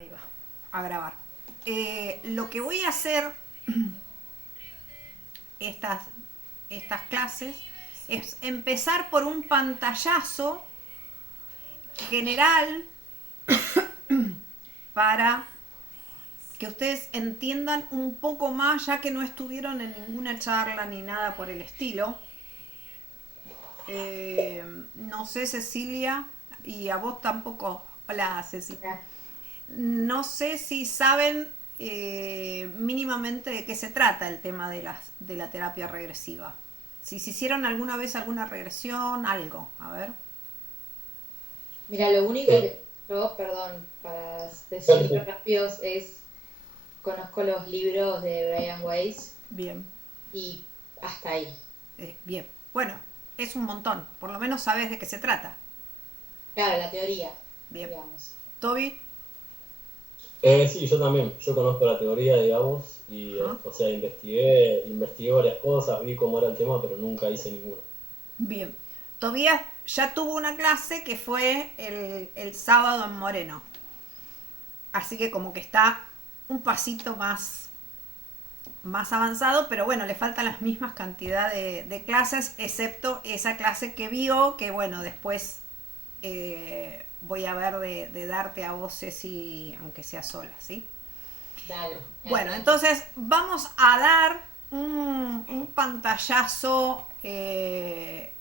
Ahí va, a grabar. Lo que voy a hacer estas, estas clases es empezar por un pantallazo general para que ustedes entiendan un poco más, ya que no estuvieron en ninguna charla ni nada por el estilo. No sé, Cecilia, y a vos tampoco. Hola, Ceci. No sé si saben mínimamente de qué se trata el tema de la terapia regresiva. Si se hicieron alguna vez alguna regresión, algo. A ver. Mira, lo único que yo, perdón, para decirlo rápido, es conozco los libros de Brian Weiss Bien, y hasta ahí. bien. Bueno, es un montón. Por lo menos sabes de qué se trata. Claro, la teoría, Bien. digamos. Toby. Sí, yo también, yo conozco la teoría, digamos, y, Ajá. o sea, investigué varias cosas, vi cómo era el tema, pero nunca hice ninguna. Bien. Tobías ya tuvo una clase que fue el sábado en Moreno. Así que como que está un pasito más avanzado, pero bueno, le faltan las mismas cantidad de clases, excepto esa clase que vio, que bueno, después voy a ver de darte a vos, Ceci, aunque sea sola, ¿sí? Dale, me Bueno, anoto. entonces vamos a dar un pantallazo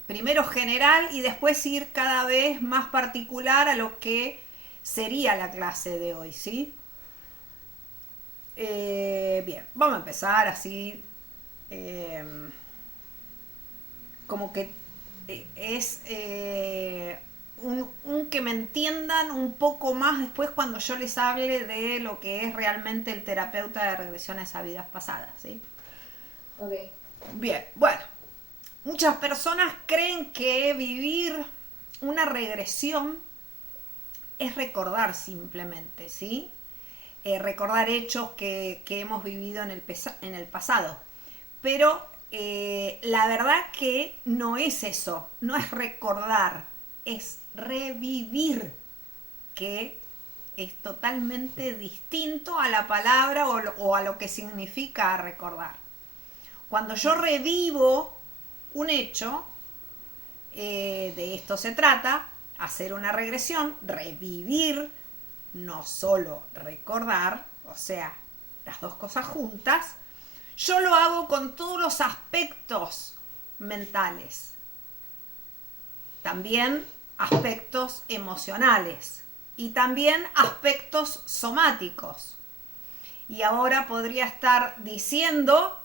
primero general y después ir cada vez más particular a lo que sería la clase de hoy, ¿sí? Bien, vamos a empezar así. eh, Como que es un que me entiendan un poco más después cuando yo les hable de lo que es realmente el terapeuta de regresiones a vidas pasadas, ¿sí? Ok. Bien, bueno, muchas personas creen que vivir una regresión es recordar simplemente, ¿sí? Recordar hechos que hemos vivido en el pasado. Pero la verdad que no es eso, no es recordar, es revivir, que es totalmente distinto a la palabra o a lo que significa recordar. Cuando yo revivo un hecho, de esto se trata, hacer una regresión, revivir, no solo recordar, o sea, las dos cosas juntas. Yo lo hago con todos los aspectos mentales, también aspectos emocionales y también aspectos somáticos. Y ahora podría estar diciendo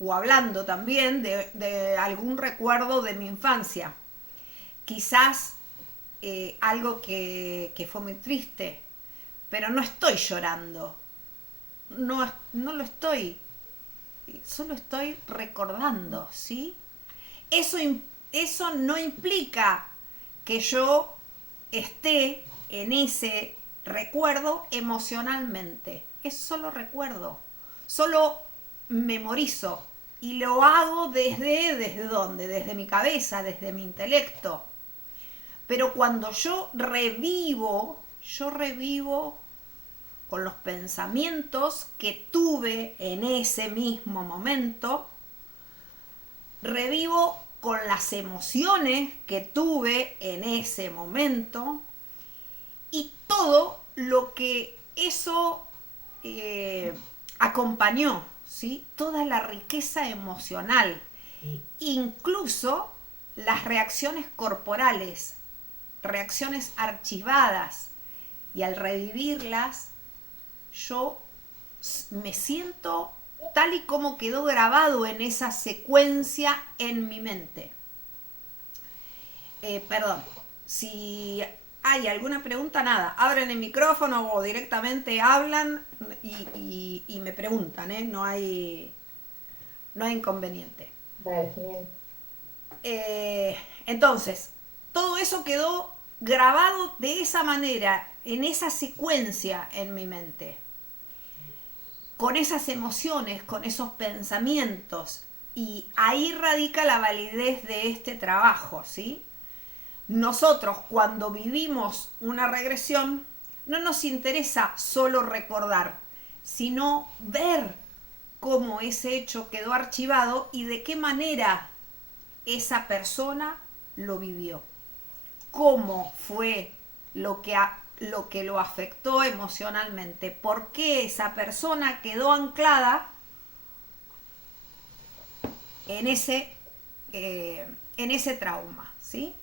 o hablando también de algún recuerdo de mi infancia. Quizás algo que fue muy triste, pero no estoy llorando, no lo estoy, solo estoy recordando, ¿sí? Eso, eso no implica que yo esté en ese recuerdo emocionalmente. Es solo recuerdo, solo memorizo y lo hago desde dónde, desde mi cabeza, desde mi intelecto. Pero cuando yo revivo con los pensamientos que tuve en ese mismo momento, revivo con las emociones que tuve en ese momento y todo lo que eso eh, acompañó, ¿sí? Toda la riqueza emocional, incluso las reacciones corporales, reacciones archivadas, y al revivirlas yo me siento tal y como quedó grabado en esa secuencia en mi mente. Perdón, si hay alguna pregunta, nada, abren el micrófono o directamente hablan y me preguntan, ¿eh? No hay inconveniente. Dale, genial. Entonces, todo eso quedó grabado de esa manera, en esa secuencia en mi mente, con esas emociones, con esos pensamientos. Y ahí radica la validez de este trabajo, ¿sí? Nosotros cuando vivimos una regresión, No nos interesa solo recordar, sino ver cómo ese hecho quedó archivado y de qué manera esa persona lo vivió. Cómo fue lo que lo afectó emocionalmente. ¿Por qué esa persona quedó anclada en ese trauma? ¿Sí?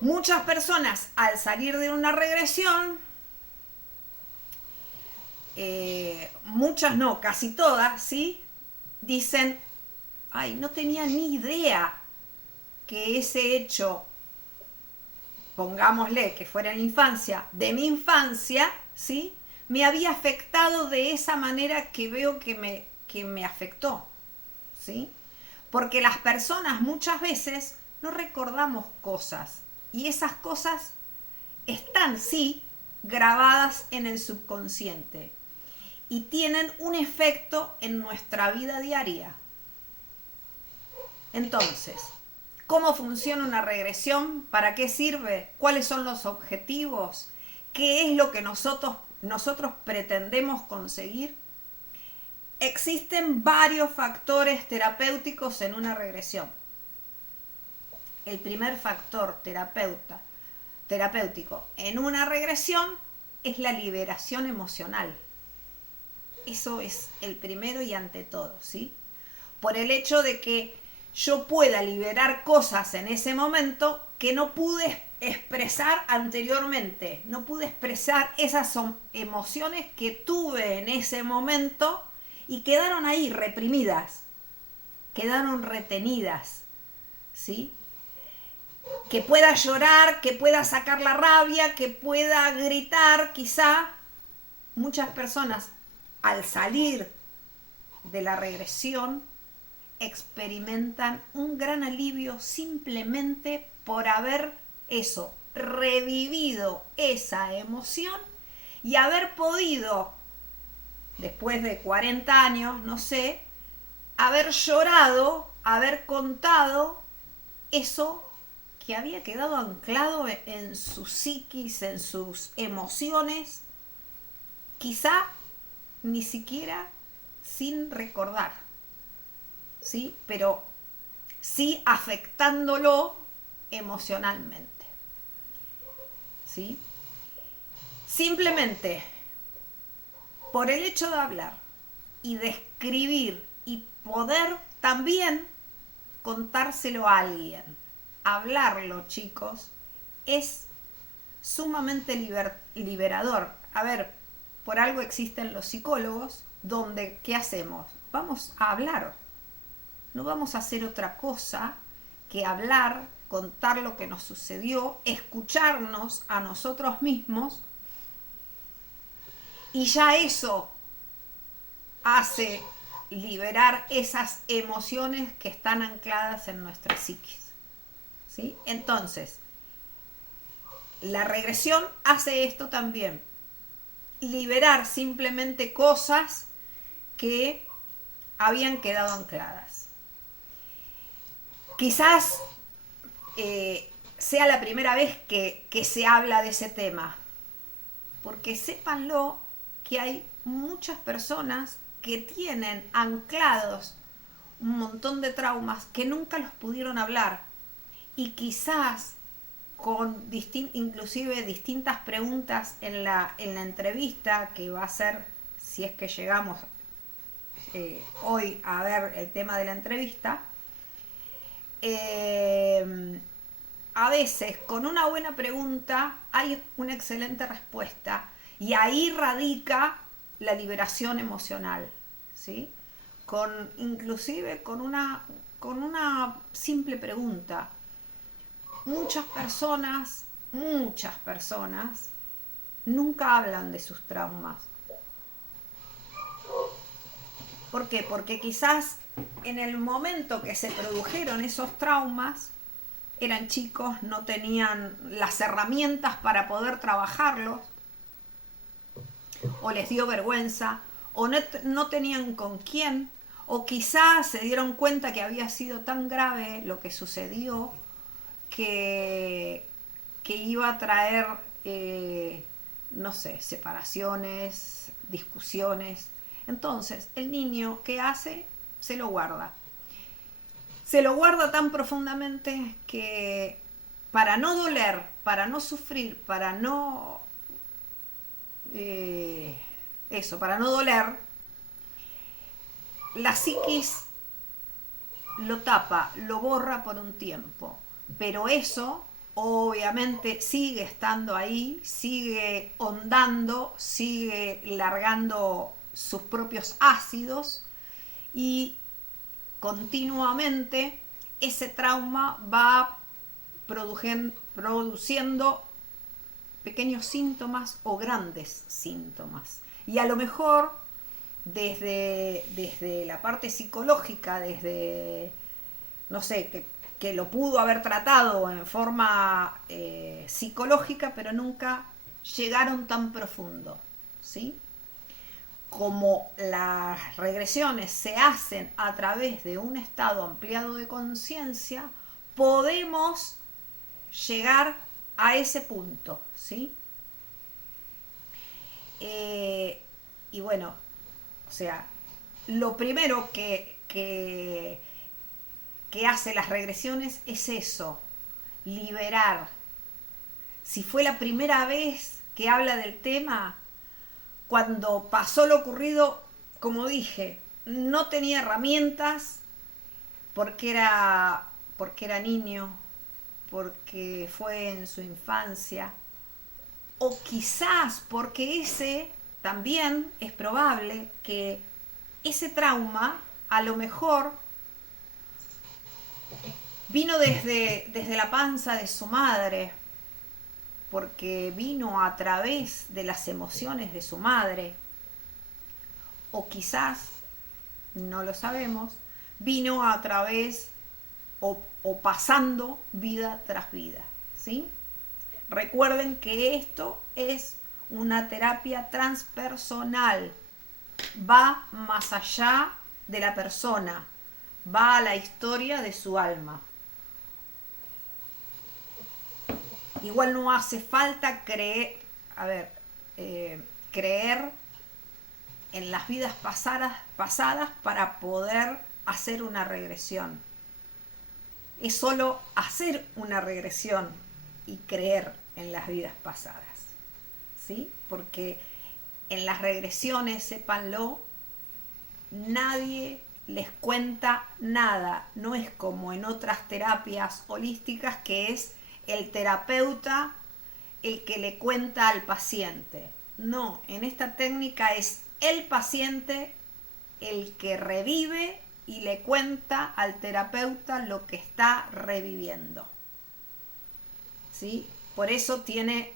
Muchas personas al salir de una regresión, muchas no, casi todas, ¿sí? Dicen, ay, no tenía ni idea que ese hecho, pongámosle que fuera en la infancia, de mi infancia, ¿sí? Me había afectado de esa manera que veo que me afectó, ¿sí? Porque las personas muchas veces no recordamos cosas y esas cosas están, sí, grabadas en el subconsciente y tienen un efecto en nuestra vida diaria. Entonces, ¿cómo funciona una regresión? ¿Para qué sirve? ¿Cuáles son los objetivos? ¿Qué es lo que nosotros pretendemos conseguir? Existen varios factores terapéuticos en una regresión. El primer factor terapéutico en una regresión es la liberación emocional. Eso es el primero y ante todo, ¿sí? Por el hecho de que yo pueda liberar cosas en ese momento que no pude expresar anteriormente. No pude expresar esas emociones que tuve en ese momento y quedaron ahí reprimidas, quedaron retenidas, ¿sí? Que pueda llorar, que pueda sacar la rabia, que pueda gritar, quizá muchas personas al salir de la regresión experimentan un gran alivio simplemente por haber revivido esa emoción y haber podido, después de 40 años, no sé, haber llorado, haber contado eso que había quedado anclado en su psiquis, en sus emociones, quizá ni siquiera sin recordar, ¿sí? Pero sí afectándolo emocionalmente, ¿sí? Simplemente por el hecho de hablar y de escribir y poder también contárselo a alguien, hablarlo, chicos, es sumamente liberador. A ver, por algo existen los psicólogos donde, ¿qué hacemos? Vamos a hablar. No vamos a hacer otra cosa que hablar, contar lo que nos sucedió, escucharnos a nosotros mismos y ya eso hace liberar esas emociones que están ancladas en nuestra psiquis, ¿sí? Entonces, la regresión hace esto también, liberar simplemente cosas que habían quedado ancladas. Quizás sea la primera vez que se habla de ese tema, porque sépanlo que hay muchas personas que tienen anclados un montón de traumas que nunca los pudieron hablar y quizás con inclusive distintas preguntas en la entrevista que va a ser, si es que llegamos hoy a ver el tema de la entrevista, a veces con una buena pregunta hay una excelente respuesta y ahí radica la liberación emocional, ¿sí? Inclusive con una simple pregunta. Muchas personas nunca hablan de sus traumas. ¿Por qué? Porque quizás en el momento que se produjeron esos traumas, eran chicos, no tenían las herramientas para poder trabajarlos, o les dio vergüenza, o no tenían con quién, o quizás se dieron cuenta que había sido tan grave lo que sucedió que iba a traer no sé, separaciones, discusiones. Entonces, el niño, ¿qué hace? Se lo guarda. Se lo guarda tan profundamente que para no doler, para no sufrir, para no... para no doler, la psiquis lo tapa, lo borra por un tiempo. Pero eso obviamente sigue estando ahí, sigue ondando, sigue largando sus propios ácidos y continuamente ese trauma va produciendo pequeños síntomas o grandes síntomas. Y a lo mejor desde la parte psicológica, desde, no sé, que lo pudo haber tratado en forma psicológica, pero nunca llegaron tan profundo, ¿sí? Como las regresiones se hacen a través de un estado ampliado de conciencia, podemos llegar a ese punto, ¿sí? Y bueno, o sea, lo primero que hace las regresiones es eso, liberar. Si fue la primera vez que habla del tema, cuando pasó lo ocurrido, como dije, no tenía herramientas porque era niño, porque fue en su infancia, o quizás porque ese también es probable que ese trauma a lo mejor vino desde la panza de su madre, porque vino a través de las emociones de su madre, o quizás, no lo sabemos, vino a través o pasando vida tras vida, ¿sí? Recuerden que esto es una terapia transpersonal, va más allá de la persona, va a la historia de su alma. Igual no hace falta creer en las vidas pasadas para poder hacer una regresión. Es solo hacer una regresión y creer en las vidas pasadas, ¿sí? Porque en las regresiones, sépanlo, nadie les cuenta nada. No es como en otras terapias holísticas que es el terapeuta el que le cuenta al paciente. No, en esta técnica es el paciente el que revive y le cuenta al terapeuta lo que está reviviendo, ¿sí? Por eso tiene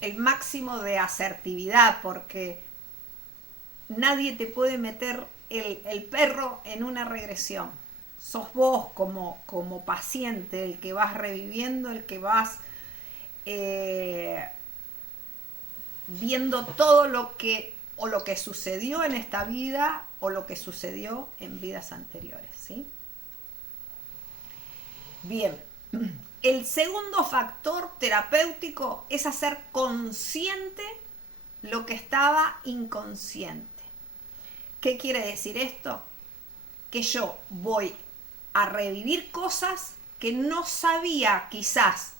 el máximo de asertividad, porque nadie te puede meter el perro en una regresión. Sos vos como paciente el que vas reviviendo, el que vas viendo todo lo que sucedió en esta vida o lo que sucedió en vidas anteriores, ¿sí? Bien, el segundo factor terapéutico es hacer consciente lo que estaba inconsciente. ¿Qué quiere decir esto? Que yo voy a revivir cosas que no sabía quizás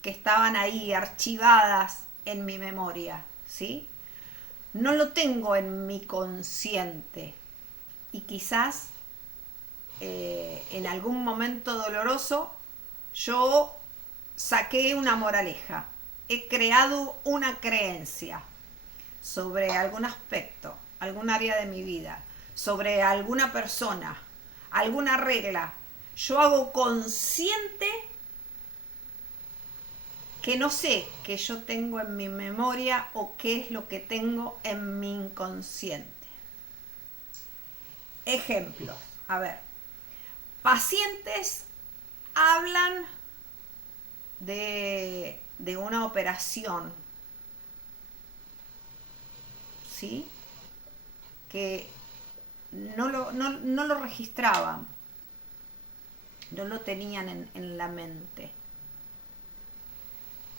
que estaban ahí archivadas en mi memoria, ¿sí? No lo tengo en mi consciente y quizás en algún momento doloroso yo saqué una moraleja, he creado una creencia sobre algún aspecto, algún área de mi vida, sobre alguna persona, alguna regla. Yo hago consciente que no sé qué yo tengo en mi memoria o qué es lo que tengo en mi inconsciente. Ejemplos, a ver, pacientes hablan de una operación, ¿sí? Que no lo registraban, no lo tenían en la mente.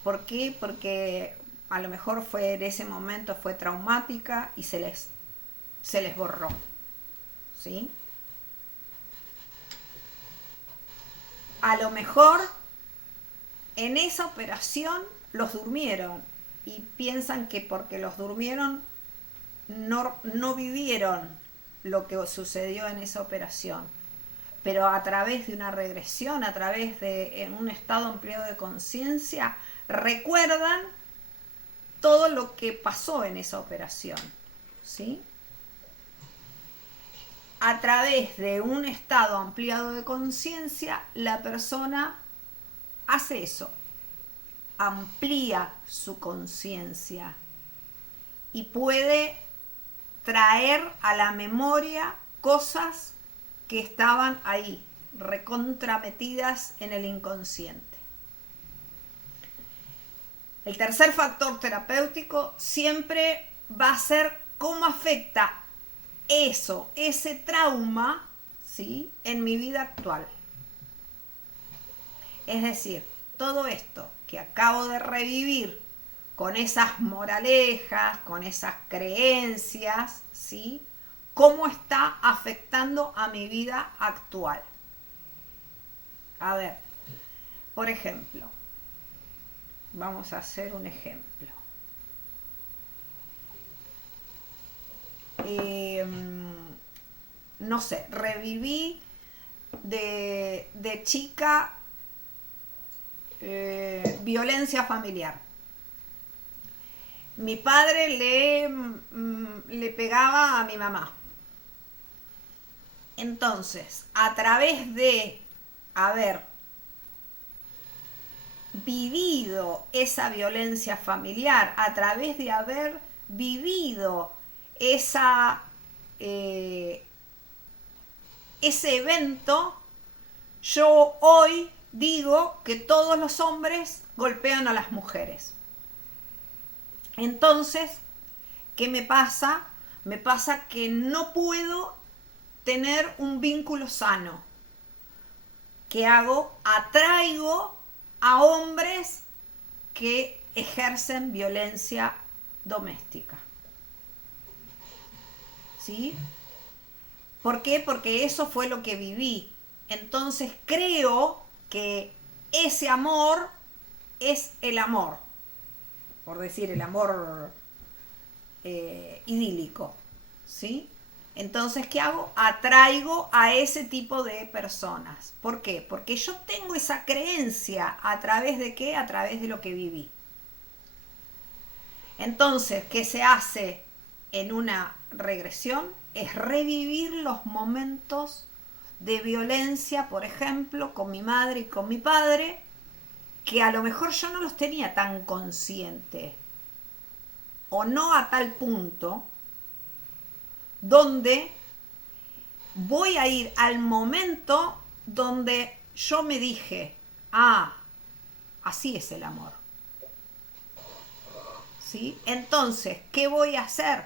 ¿Por qué? Porque a lo mejor fue en ese momento fue traumática y se les borró, ¿sí? A lo mejor en esa operación los durmieron y piensan que porque los durmieron no vivieron lo que sucedió en esa operación, pero a través de una regresión, a través de un estado ampliado de conciencia, recuerdan todo lo que pasó en esa operación, ¿sí? A través de un estado ampliado de conciencia, la persona hace eso, amplía su conciencia y puede traer a la memoria cosas que estaban ahí, recontrametidas en el inconsciente. El tercer factor terapéutico siempre va a ser cómo afecta eso, ese trauma, ¿sí?, en mi vida actual. Es decir, todo esto que acabo de revivir con esas moralejas, con esas creencias, ¿sí?, cómo está afectando a mi vida actual. A ver, por ejemplo, vamos a hacer un ejemplo. No sé, reviví de chica violencia familiar. Mi padre le pegaba a mi mamá. Entonces, a través de haber vivido esa violencia familiar, a través de haber vivido ese evento, yo hoy digo que todos los hombres golpean a las mujeres. Entonces, ¿qué me pasa? Me pasa que no puedo tener un vínculo sano. ¿Qué hago? Atraigo a hombres que ejercen violencia doméstica. ¿Sí? ¿Por qué? Porque eso fue lo que viví. Entonces creo que ese amor es el amor, por decir el amor idílico, ¿sí? Entonces, ¿qué hago? Atraigo a ese tipo de personas. ¿Por qué? Porque yo tengo esa creencia. ¿A través de qué? A través de lo que viví. Entonces, ¿qué se hace en una regresión? Es revivir los momentos de violencia, por ejemplo, con mi madre y con mi padre, que a lo mejor yo no los tenía tan consciente, o no a tal punto, donde voy a ir al momento donde yo me dije, así es el amor. ¿Sí? Entonces, ¿qué voy a hacer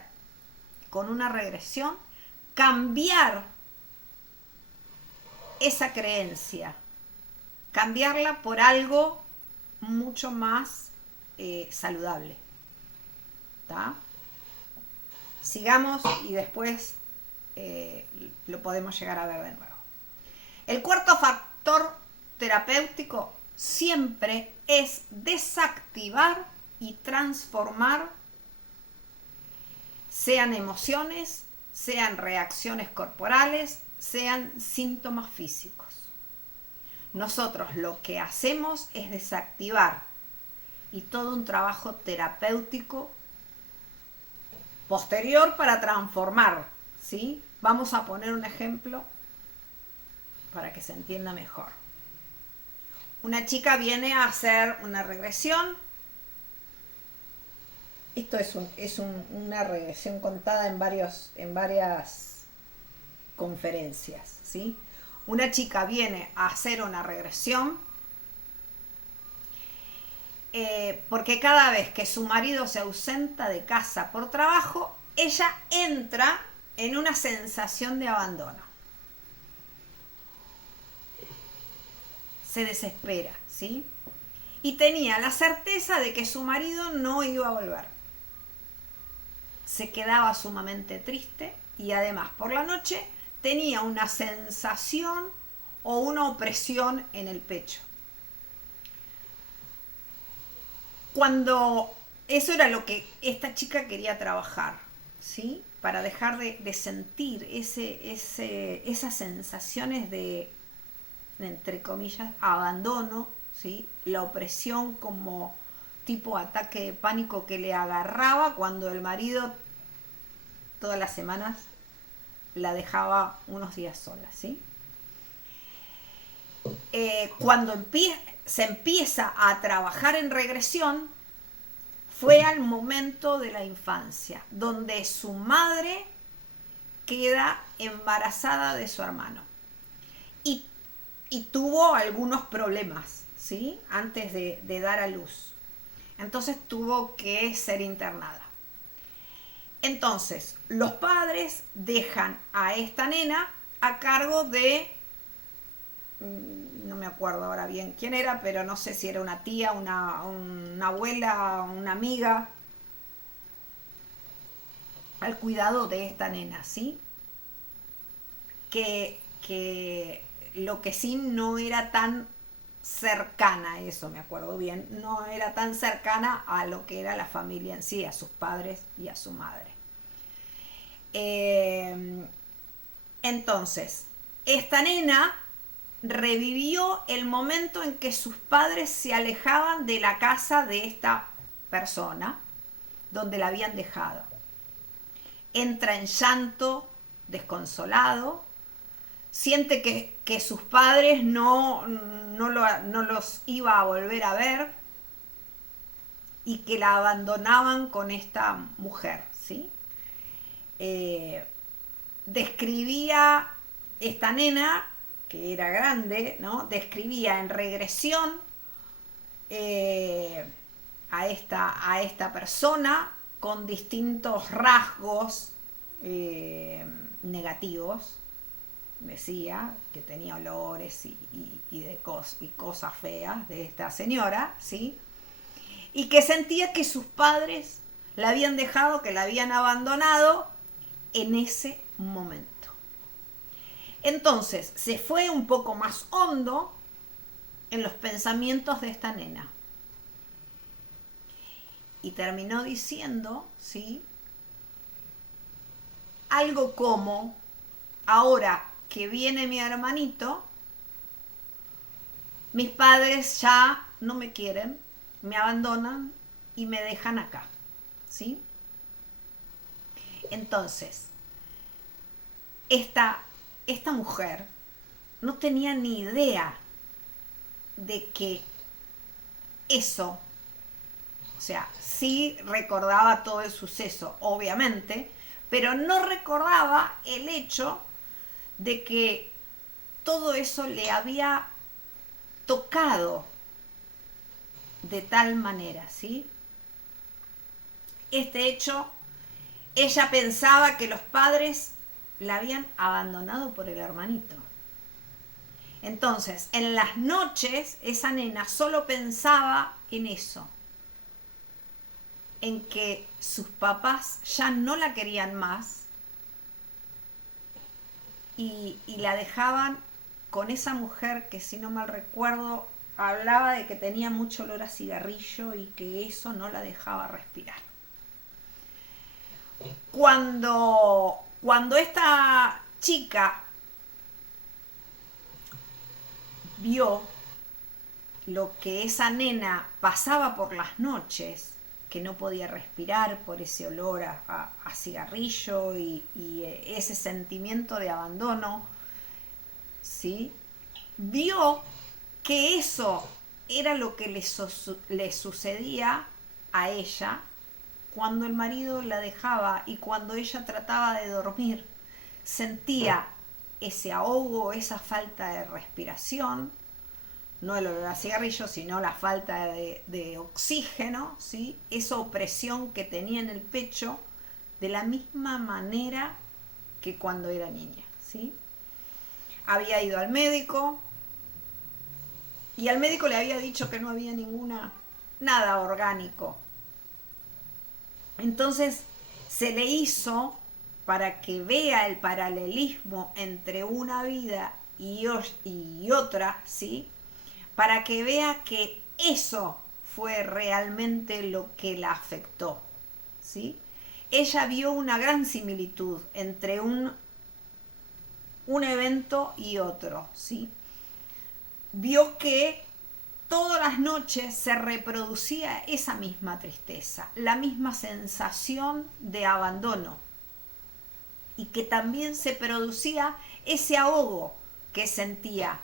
con una regresión? Cambiar esa creencia, cambiarla por algo mucho más saludable. ¿Tá? Sigamos y después lo podemos llegar a ver de nuevo. El cuarto factor terapéutico siempre es desactivar y transformar, sean emociones, sean reacciones corporales, sean síntomas físicos. Nosotros lo que hacemos es desactivar, y todo un trabajo terapéutico posterior para transformar, ¿sí? Vamos a poner un ejemplo para que se entienda mejor. Una chica viene a hacer una regresión. Esto es una regresión contada en varias conferencias, ¿sí? Una chica viene a hacer una regresión porque cada vez que su marido se ausenta de casa por trabajo, ella entra en una sensación de abandono. Se desespera, ¿sí? y tenía la certeza de que su marido no iba a volver. Se quedaba sumamente triste y además por la noche tenía una sensación o una opresión en el pecho. Cuando eso era lo que esta chica quería trabajar, ¿sí? Para dejar de sentir esas sensaciones de, entre comillas, abandono, ¿sí? La opresión como tipo ataque de pánico que le agarraba cuando el marido todas las semanas la dejaba unos días sola, ¿sí? Cuando se empieza a trabajar en regresión, fue al momento de la infancia, donde su madre queda embarazada de su hermano y tuvo algunos problemas, ¿sí? Antes de dar a luz. Entonces tuvo que ser internada. Entonces, los padres dejan a esta nena a cargo de, no me acuerdo ahora bien quién era, pero no sé si era una tía, una abuela, una amiga, al cuidado de esta nena, ¿sí? Que lo que sí no era tan cercana, eso me acuerdo bien, no era tan cercana a lo que era la familia en sí, a sus padres y a su madre. Entonces, esta nena revivió el momento en que sus padres se alejaban de la casa de esta persona donde la habían dejado. Entra en llanto, desconsolado, siente que sus padres no los iba a volver a ver y que la abandonaban con esta mujer, ¿sí? Describía esta nena, que era grande, ¿no? Describía en regresión a esta persona con distintos rasgos negativos. Decía que tenía olores y cosas feas de esta señora, ¿sí? Y que sentía que sus padres la habían dejado, que la habían abandonado en ese momento. Entonces se fue un poco más hondo en los pensamientos de esta nena y terminó diciendo, ¿sí? Algo como: ahora que viene mi hermanito, mis padres ya no me quieren, me abandonan y me dejan acá, ¿sí? Entonces, esta mujer no tenía ni idea de que eso, o sea, sí recordaba todo el suceso, obviamente, pero no recordaba el hecho de que todo eso le había tocado de tal manera, ¿sí? Este hecho, ella pensaba que los padres la habían abandonado por el hermanito. Entonces, en las noches, esa nena solo pensaba en eso, en que sus papás ya no la querían más y la dejaban con esa mujer que, si no mal recuerdo, hablaba de que tenía mucho olor a cigarrillo y que eso no la dejaba respirar. Cuando esta chica vio lo que esa nena pasaba por las noches, que no podía respirar por ese olor a cigarrillo y ese sentimiento de abandono, ¿sí? Vio que eso era lo que le sucedía a ella cuando el marido la dejaba y cuando ella trataba de dormir. Sentía ese ahogo, esa falta de respiración, no el olor a cigarrillo, sino la falta de oxígeno, ¿sí? Esa opresión que tenía en el pecho, de la misma manera que cuando era niña, ¿sí? Había ido al médico, Y al médico le había dicho que no había nada orgánico. Entonces se le hizo, para que vea el paralelismo entre una vida y otra, ¿sí? Para que vea que eso fue realmente lo que la afectó, ¿sí? Ella vio una gran similitud entre un evento y otro, ¿sí? Vio que todas las noches se reproducía esa misma tristeza, la misma sensación de abandono, y que también se producía ese ahogo que sentía.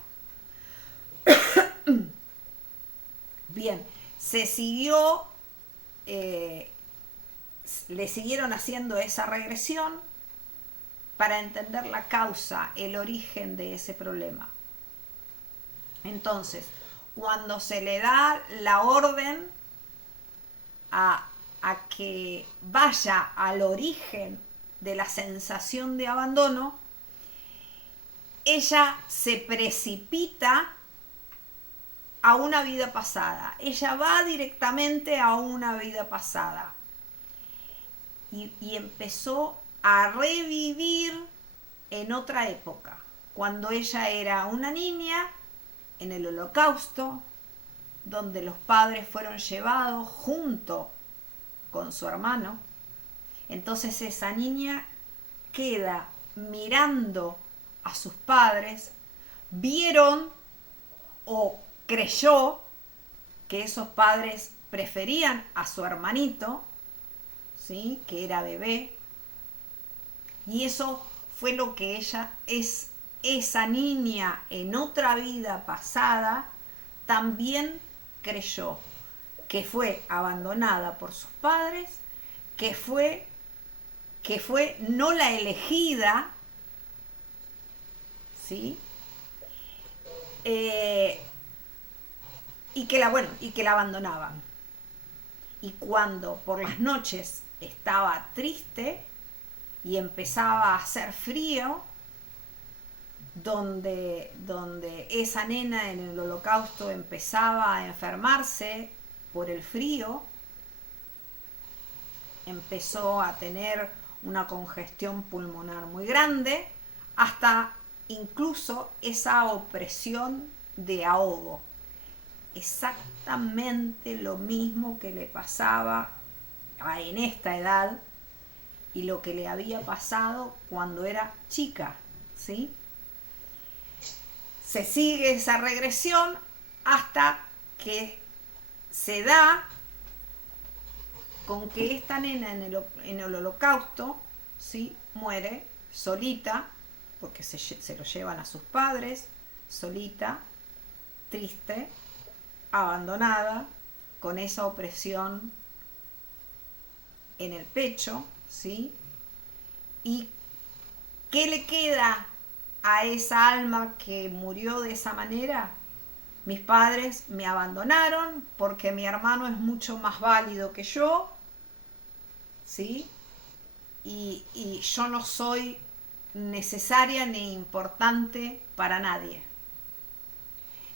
Bien, se siguió, le siguieron haciendo esa regresión para entender la causa, el origen de ese problema. Entonces, cuando se le da la orden a que vaya al origen de la sensación de abandono, ella se precipita a una vida pasada. Ella va directamente a una vida pasada. Y empezó a revivir en otra época, cuando ella era una niña, en el Holocausto, donde los padres fueron llevados junto con su hermano. Entonces esa niña queda mirando a sus padres, vieron o creyó que esos padres preferían a su hermanito, ¿sí? Que era bebé, y eso fue lo que ella es. Esa niña en otra vida pasada también creyó que fue abandonada por sus padres, que fue no la elegida, ¿sí? Y que la abandonaban. Y cuando por las noches estaba triste y empezaba a hacer frío, donde esa nena en el Holocausto empezaba a enfermarse por el frío, empezó a tener una congestión pulmonar muy grande, hasta incluso esa opresión de ahogo. Exactamente lo mismo que le pasaba en esta edad y lo que le había pasado cuando era chica, ¿sí? Se sigue esa regresión hasta que se da con que esta nena en el Holocausto, ¿sí? Muere solita, porque se lo llevan a sus padres, solita, triste, abandonada, con esa opresión en el pecho, ¿sí? ¿Y qué le queda a esa alma que murió de esa manera? Mis padres me abandonaron porque mi hermano es mucho más válido que yo, ¿sí? Y yo no soy necesaria ni importante para nadie.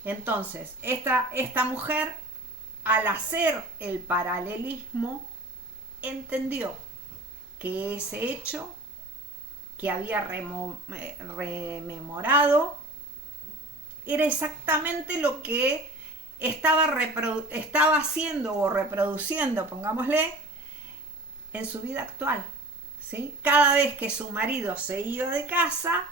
Entonces, esta mujer, al hacer el paralelismo, entendió que ese hecho que había rememorado era exactamente lo que estaba haciendo o reproduciendo, pongámosle, en su vida actual, ¿sí? Cada vez que su marido se iba de casa,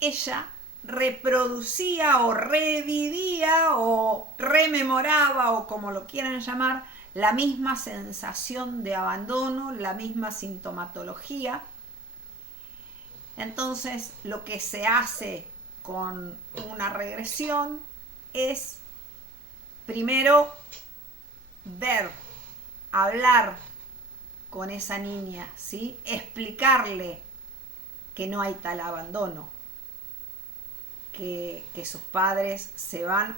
ella reproducía o revivía o rememoraba, o como lo quieran llamar, la misma sensación de abandono, la misma sintomatología. Entonces, lo que se hace con una regresión es primero ver, hablar con esa niña, ¿sí? Explicarle que no hay tal abandono, que sus padres se van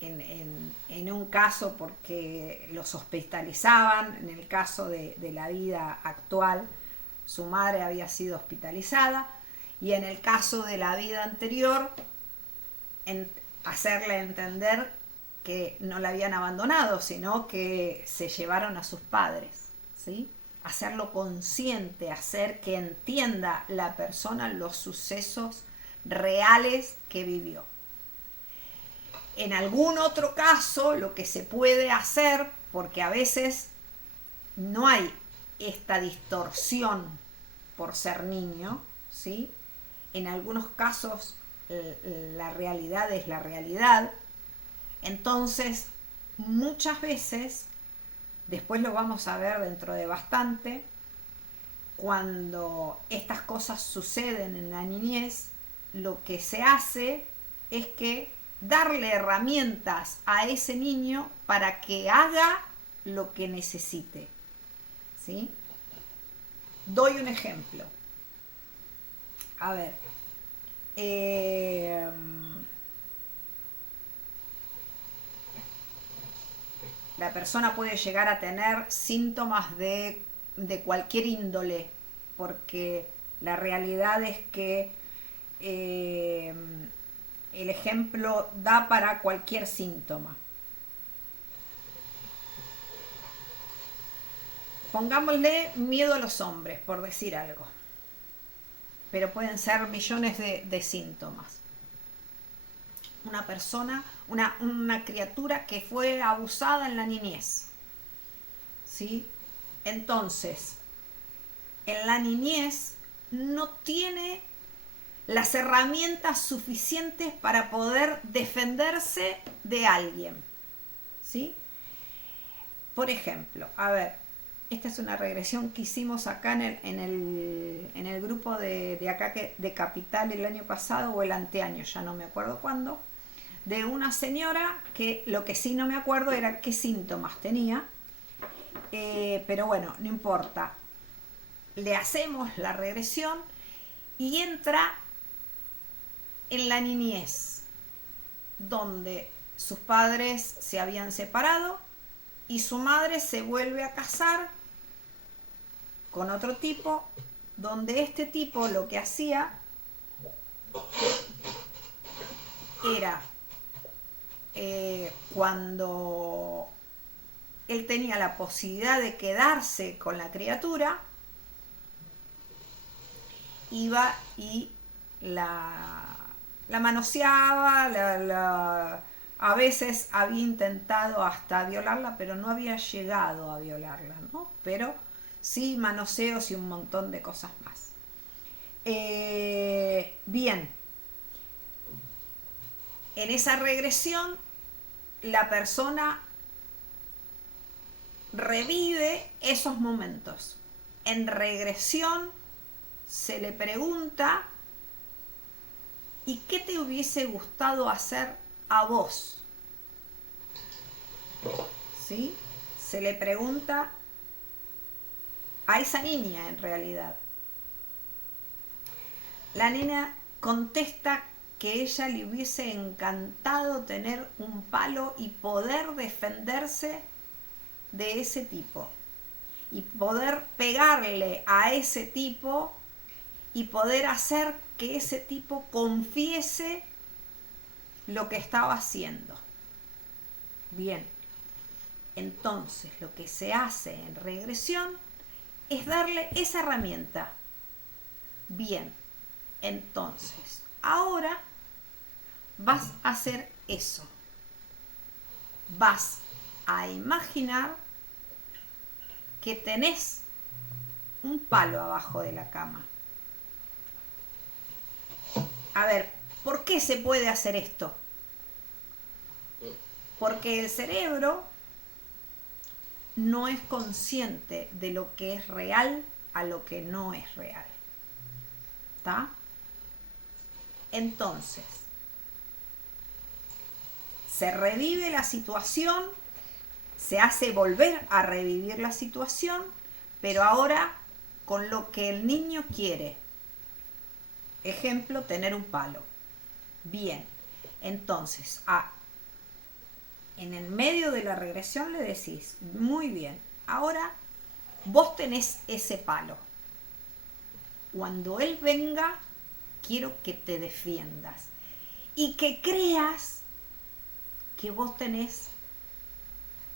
en un caso porque los hospitalizaban. En el caso de la vida actual, su madre había sido hospitalizada, y en el caso de la vida anterior, hacerle entender que no la habían abandonado, sino que se llevaron a sus padres, ¿sí? Hacerlo consciente, hacer que entienda la persona los sucesos reales que vivió. En algún otro caso, lo que se puede hacer, porque a veces no hay esta distorsión por ser niño, ¿sí? En algunos casos la realidad es la realidad. Entonces, muchas veces, después lo vamos a ver dentro de bastante, cuando estas cosas suceden en la niñez, lo que se hace es que darle herramientas a ese niño para que haga lo que necesite, ¿sí? Doy un ejemplo. A ver, la persona puede llegar a tener síntomas de cualquier índole, porque la realidad es que el ejemplo da para cualquier síntoma. Pongámosle miedo a los hombres, por decir algo. Pero pueden ser millones de síntomas. Una persona, una criatura que fue abusada en la niñez, ¿sí? Entonces, en la niñez no tiene las herramientas suficientes para poder defenderse de alguien, ¿sí? Por ejemplo, a ver, esta es una regresión que hicimos acá en el grupo de acá de Capital el año pasado o el anteaño, ya no me acuerdo cuándo, de una señora que lo que sí no me acuerdo era qué síntomas tenía, pero bueno, no importa. Le hacemos la regresión y entra en la niñez, donde sus padres se habían separado y su madre se vuelve a casar con otro tipo, donde este tipo lo que hacía era, cuando él tenía la posibilidad de quedarse con la criatura, iba y la manoseaba, a veces había intentado hasta violarla, pero no había llegado a violarla, ¿no? Pero sí manoseos y un montón de cosas más. Bien, en esa regresión la persona revive esos momentos. En regresión se le pregunta: ¿y qué te hubiese gustado hacer a vos? ¿Sí? Se le pregunta a esa niña en realidad. La nena contesta que ella le hubiese encantado tener un palo y poder defenderse de ese tipo. Y poder pegarle a ese tipo y poder hacer que ese tipo confiese lo que estaba haciendo. Bien, entonces lo que se hace en regresión es darle esa herramienta. Bien, entonces ahora vas a hacer eso. Vas a imaginar que tenés un palo abajo de la cama. A ver, ¿por qué se puede hacer esto? Porque el cerebro no es consciente de lo que es real a lo que no es real. ¿Está? Entonces, se revive la situación, se hace volver a revivir la situación, pero ahora con lo que el niño quiere. Ejemplo, tener un palo. Bien, entonces, en el medio de la regresión le decís: muy bien, ahora vos tenés ese palo. Cuando él venga, quiero que te defiendas y que creas que vos tenés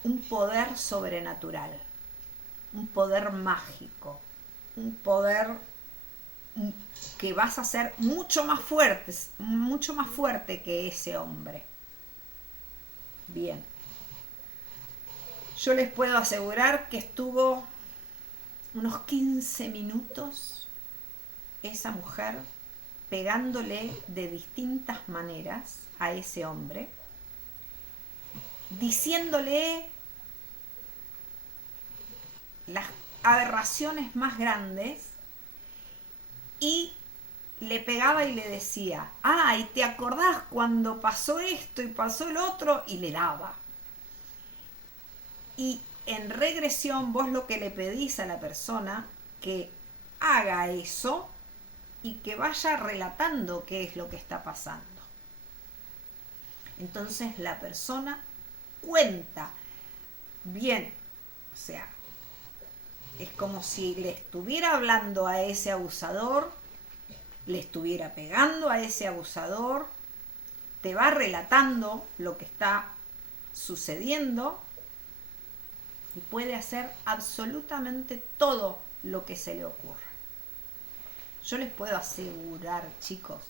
un poder sobrenatural, un poder mágico, un poder que vas a ser mucho más fuerte que ese hombre. Bien. Yo les puedo asegurar que estuvo unos 15 minutos esa mujer pegándole de distintas maneras a ese hombre, diciéndole las aberraciones más grandes, y le pegaba y le decía, ¿y te acordás cuando pasó esto y pasó el otro? Y le daba. Y en regresión vos lo que le pedís a la persona que haga eso y que vaya relatando qué es lo que está pasando. Entonces la persona cuenta bien, o sea, es como si le estuviera hablando a ese abusador, le estuviera pegando a ese abusador, te va relatando lo que está sucediendo y puede hacer absolutamente todo lo que se le ocurra. Yo les puedo asegurar, chicos,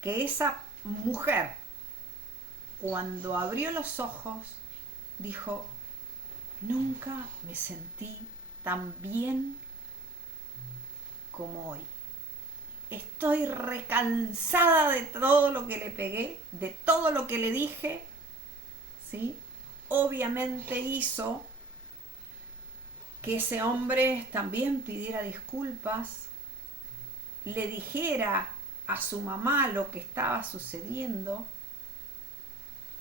que esa mujer, cuando abrió los ojos, dijo, nunca me sentí tan bien como hoy. Estoy recansada de todo lo que le pegué, de todo lo que le dije, ¿sí? Obviamente hizo que ese hombre también pidiera disculpas, le dijera a su mamá lo que estaba sucediendo,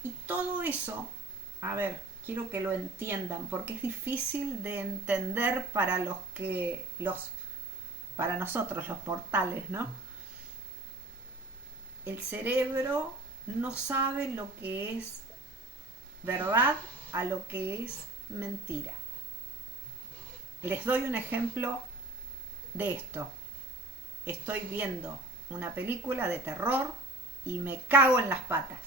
y todo eso, a ver, quiero que lo entiendan, porque es difícil de entender para para nosotros los mortales, ¿no? El cerebro no sabe lo que es verdad a lo que es mentira. Les doy un ejemplo de esto. Estoy viendo una película de terror y me cago en las patas.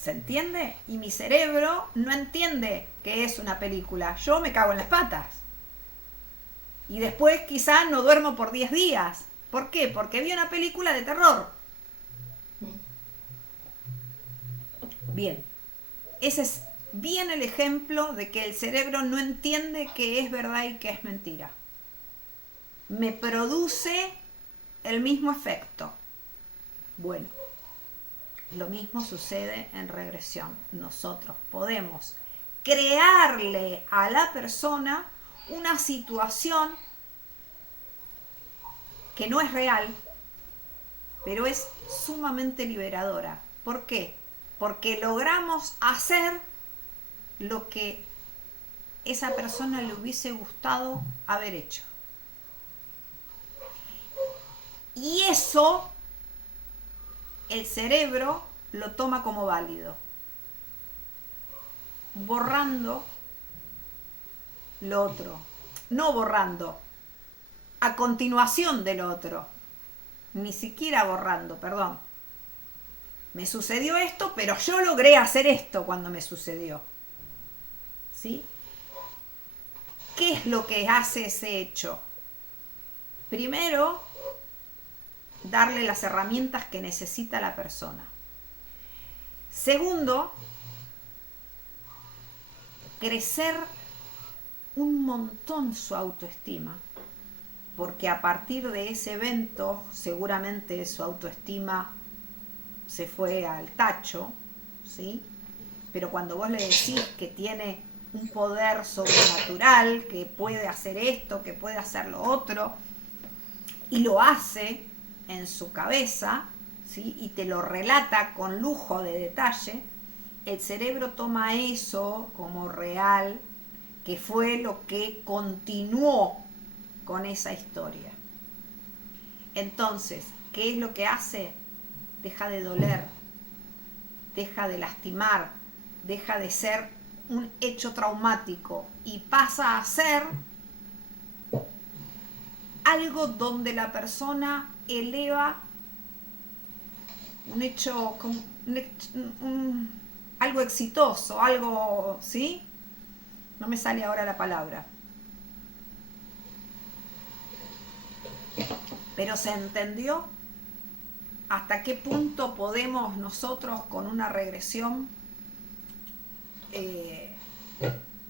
¿Se entiende? Y mi cerebro no entiende que es una película. Yo me cago en las patas. Y después quizá no duermo por 10 días. ¿Por qué? Porque vi una película de terror. Bien. Ese es bien el ejemplo de que el cerebro no entiende qué es verdad y qué es mentira. Me produce el mismo efecto. Bueno, lo mismo sucede en regresión. Nosotros podemos crearle a la persona una situación que no es real, pero es sumamente liberadora. ¿Por qué? Porque logramos hacer lo que esa persona le hubiese gustado haber hecho. Y eso el cerebro lo toma como válido, borrando lo otro. No borrando, a continuación del otro. Ni siquiera borrando, perdón. Me sucedió esto, pero yo logré hacer esto cuando me sucedió. ¿Sí? ¿Qué es lo que hace ese hecho? Primero, darle las herramientas que necesita la persona. Segundo, crecer un montón su autoestima, porque a partir de ese evento seguramente su autoestima se fue al tacho, ¿sí? Pero cuando vos le decís que tiene un poder sobrenatural, que puede hacer esto, que puede hacer lo otro, y lo hace en su cabeza, ¿sí? Y te lo relata con lujo de detalle, el cerebro toma eso como real, que fue lo que continuó con esa historia. Entonces, ¿qué es lo que hace? Deja de doler, deja de lastimar, deja de ser un hecho traumático y pasa a ser algo donde la persona eleva un hecho, algo exitoso, algo, ¿sí? No me sale ahora la palabra. Pero se entendió hasta qué punto podemos nosotros con una regresión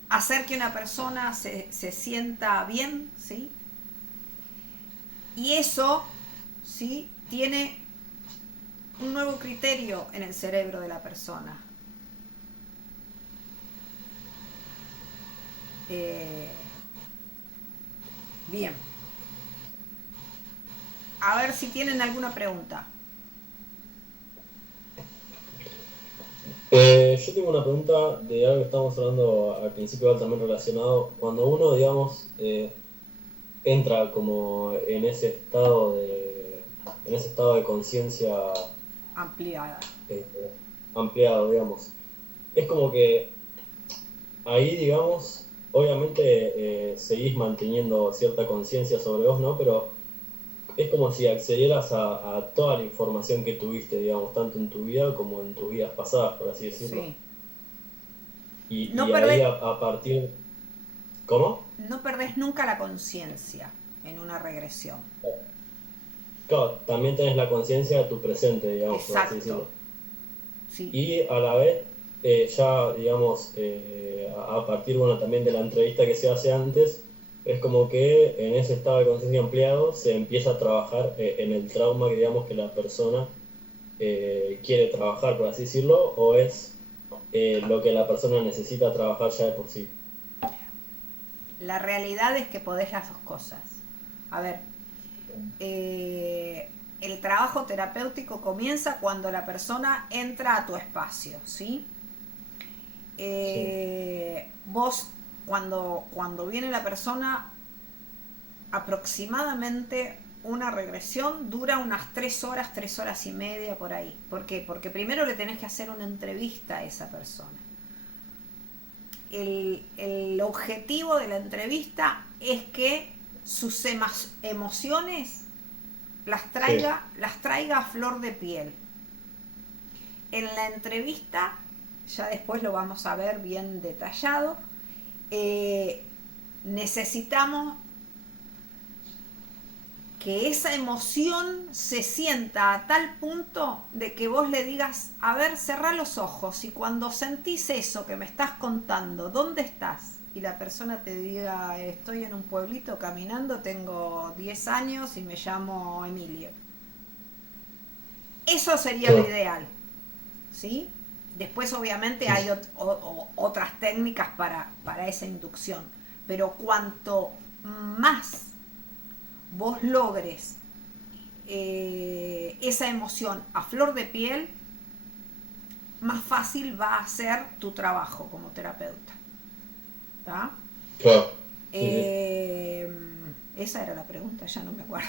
hacer que una persona se sienta bien, ¿sí? Y eso, ¿sí? Tiene un nuevo criterio en el cerebro de la persona. Bien. A ver si tienen alguna pregunta. Yo tengo una pregunta de algo que estábamos hablando al principio, también relacionado. Cuando uno, digamos, entra como en ese estado de conciencia Ampliada. eh, ampliado, digamos, es como que ahí, digamos, obviamente seguís manteniendo cierta conciencia sobre vos, ¿no? Pero es como si accedieras a toda la información que tuviste, digamos, tanto en tu vida como en tus vidas pasadas, por así decirlo. Sí. No Y ahí perdés, a partir... ¿Cómo? no perdés nunca la conciencia en una regresión. Claro, también tenés la conciencia de tu presente, digamos, por así Exacto. decirlo. Sí. Y a la vez, ya, digamos, a partir, bueno, también de la entrevista que se hace antes, es como que en ese estado de conciencia ampliado se empieza a trabajar en el trauma que, digamos, que la persona quiere trabajar, por así decirlo, o es lo que la persona necesita trabajar ya de por sí. La realidad es que podés las dos cosas. A ver, el trabajo terapéutico comienza cuando la persona entra a tu espacio, ¿sí? Sí, Vos, cuando viene la persona, aproximadamente una regresión dura unas 3 horas y media por ahí. ¿Por qué? Porque primero le tenés que hacer una entrevista a esa persona. El objetivo de la entrevista es que sus emociones sí, las traiga a flor de piel. En la entrevista, ya después lo vamos a ver bien detallado, necesitamos que esa emoción se sienta a tal punto de que vos le digas, a ver, cerrá los ojos y cuando sentís eso que me estás contando, ¿dónde estás? Y la persona te diga, estoy en un pueblito caminando, tengo 10 años y me llamo Emilio. Eso sería lo claro, ideal, ¿sí? Después obviamente sí, hay otras técnicas para esa inducción, pero cuanto más vos logres esa emoción a flor de piel, más fácil va a ser tu trabajo como terapeuta. ¿Tá? claro, sí, sí. Eh, Esa era la pregunta, ya no me acuerdo.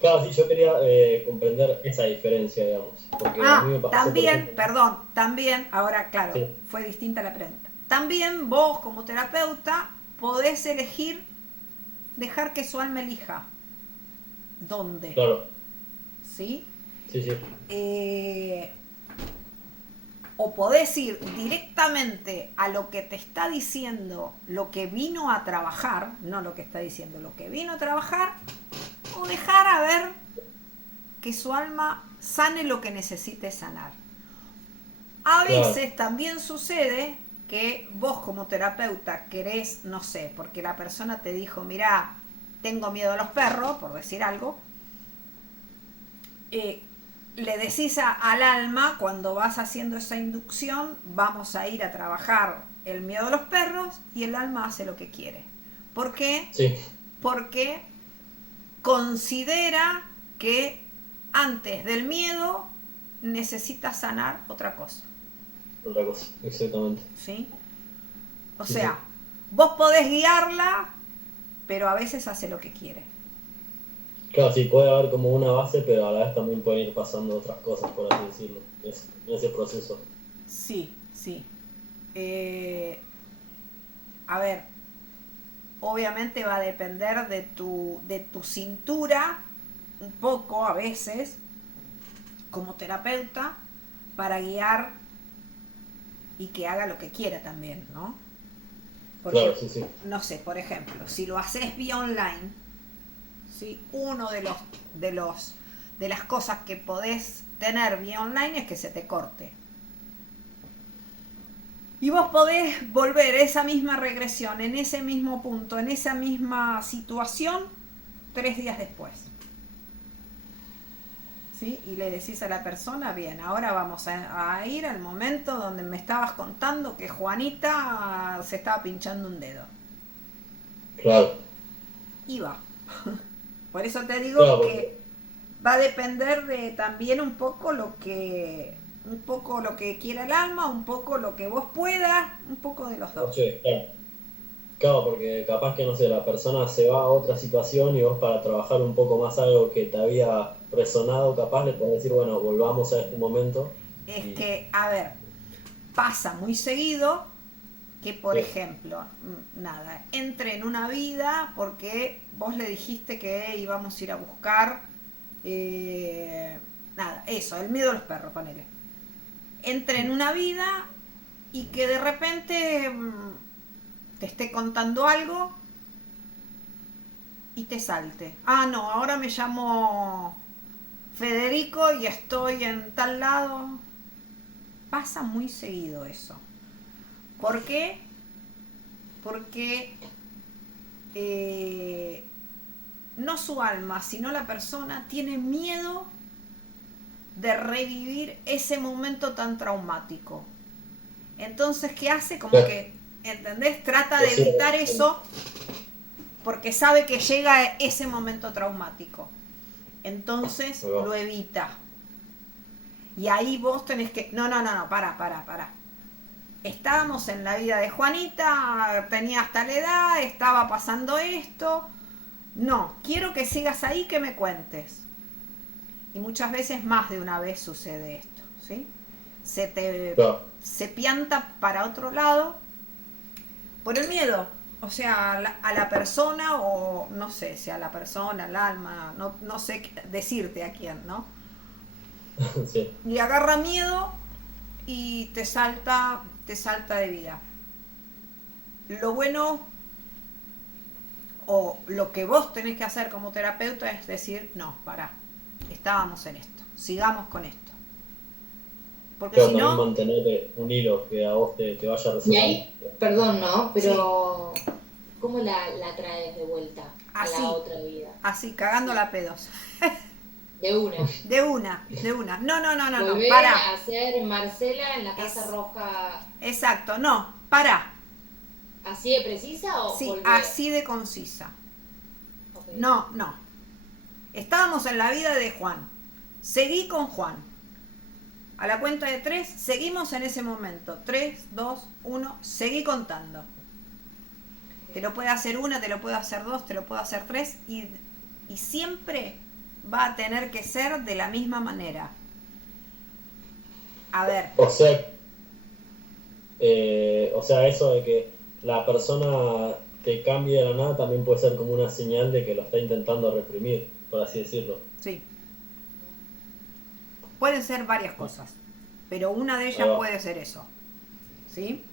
Claro, sí, yo quería comprender esa diferencia, digamos, porque a mí me pasó, por También, ejemplo, perdón, también, ahora claro, sí, fue distinta la pregunta. También vos como terapeuta podés elegir dejar que su alma elija dónde, claro, ¿sí? sí, sí, Eh, o podés ir directamente a lo que te está diciendo, lo que vino a trabajar, no lo que está diciendo, lo que vino a trabajar, o dejar a ver que su alma sane lo que necesite sanar. A claro, veces también sucede que vos como terapeuta querés, no sé, porque la persona te dijo, mirá, tengo miedo a los perros, por decir algo, eh, le decís al alma, cuando vas haciendo esa inducción, vamos a ir a trabajar el miedo a los perros y el alma hace lo que quiere. ¿Por qué? sí, Porque considera que antes del miedo necesita sanar otra cosa. otra cosa, exactamente. ¿Sí? O Sí, sea, sí. vos podés guiarla, pero a veces hace lo que quiere. Claro, sí, puede haber como una base, pero a la vez también pueden ir pasando otras cosas, por así decirlo, en ese proceso. Sí, sí. Eh, a ver, obviamente va a depender de tu cintura, un poco a veces, como terapeuta para guiar y que haga lo que quiera también, ¿no? Porque, Claro, sí, sí. no sé, por ejemplo, si lo haces vía online, ¿sí? Uno de las cosas que podés tener vía online es que se te corte. Y vos podés volver esa misma regresión, en ese mismo punto, en esa misma situación, 3 días después. ¿Sí? Y le decís a la persona, bien, ahora vamos a ir al momento donde me estabas contando que Juanita se estaba pinchando un dedo. Claro, Y va. Por eso te digo claro, que porque va a depender de también un poco lo que quiera el alma, un poco lo que vos puedas, un poco de los no dos. sé, claro. Claro, porque capaz que, no sé, la persona se va a otra situación y vos para trabajar un poco más algo que te había resonado, capaz le podés decir, bueno, volvamos a este momento Es y que, a ver, pasa muy seguido que, por sí, ejemplo, nada, entre en una vida porque vos le dijiste que íbamos a ir a buscar, nada, eso, el miedo a los perros, ponele. Entre en una vida y que de repente te esté contando algo y te salte. Ah, no, ahora me llamo Federico y estoy en tal lado. Pasa muy seguido eso. ¿Por qué? Porque no su alma, sino la persona tiene miedo de revivir ese momento tan traumático. Entonces, ¿qué hace? Como claro, que, ¿entendés? Trata lo de sigo evitar haciendo. eso porque sabe que llega ese momento traumático. Entonces Ahí va. lo evita. Y ahí vos tenés que... No, no, no, no, para. Estábamos en la vida de Juanita, tenía hasta la edad, estaba pasando esto. No, quiero que sigas ahí, que me cuentes. Y muchas veces, más de una vez sucede esto, ¿sí? Claro, Se pianta para otro lado por el miedo. O sea, a la persona, o no sé si a la persona, al alma, no sé decirte a quién, ¿no? sí, Y agarra miedo y te salta de vida. Lo bueno o lo que vos tenés que hacer como terapeuta es decir, no, pará, estábamos en esto, sigamos con esto. Porque claro, si también no, mantener un hilo que a vos te vaya Y resonando. ahí, perdón, ¿no? sí, Pero, ¿cómo la traes de vuelta a la así, otra vida? así, cagándola Así, a pedos. de una. De una, de una. No, no, no, no, no, Volver pará. a ser Marcela en la Casa Es, Roja, exacto, no, pará. así de precisa o Sí, volver. así de concisa. Ok. No, no. Estábamos en la vida de Juan. Seguí con Juan. A la cuenta de 3, seguimos en ese momento. 3, 2, 1, seguí contando. Te lo puede hacer una, te lo puede hacer dos, te lo puede hacer tres y siempre va a tener que ser de la misma manera. A ver, O sea, eso de que la persona te cambie de la nada también puede ser como una señal de que lo está intentando reprimir, por así decirlo. sí, pueden ser varias cosas, pero una de Ahí ellas va. puede ser eso, ¿sí?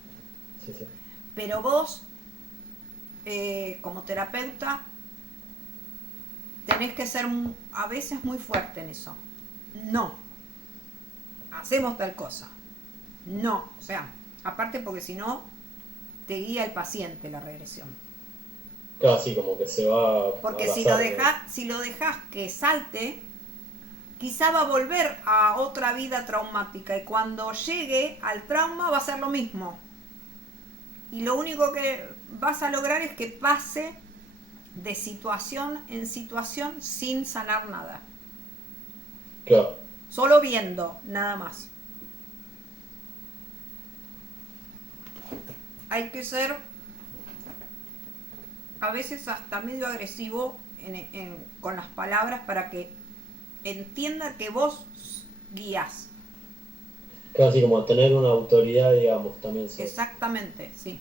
Sí, sí. Pero vos, como terapeuta, tenés que ser a veces muy fuerte en eso. No, hacemos tal cosa. No, o sea, aparte porque si no, te guía el paciente la regresión. Claro, sí, como que se va Porque al azar, digamos. si lo dejas que salte, quizá va a volver a otra vida traumática y cuando llegue al trauma va a ser lo mismo. Y lo único que vas a lograr es que pase de situación en situación sin sanar nada. Claro, Solo viendo, nada más. Hay que ser a veces hasta medio agresivo con las palabras para que entienda que vos guías. claro, sí, como tener una autoridad, digamos, también sobre. Exactamente, sí.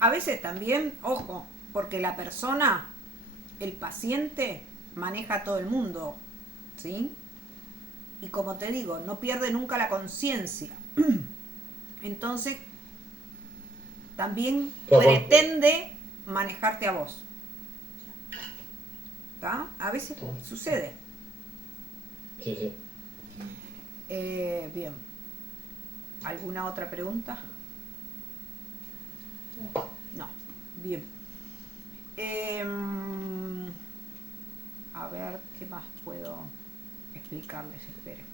A veces también, ojo, porque la persona, el paciente, maneja a todo el mundo, ¿sí? Y como te digo, no pierde nunca la conciencia. Entonces, también pretende manejarte a vos. ¿Está? A veces sucede. Sí, sí. Bien. ¿Alguna otra pregunta? No. Bien. A ver, ¿qué más puedo explicarles? Esperen.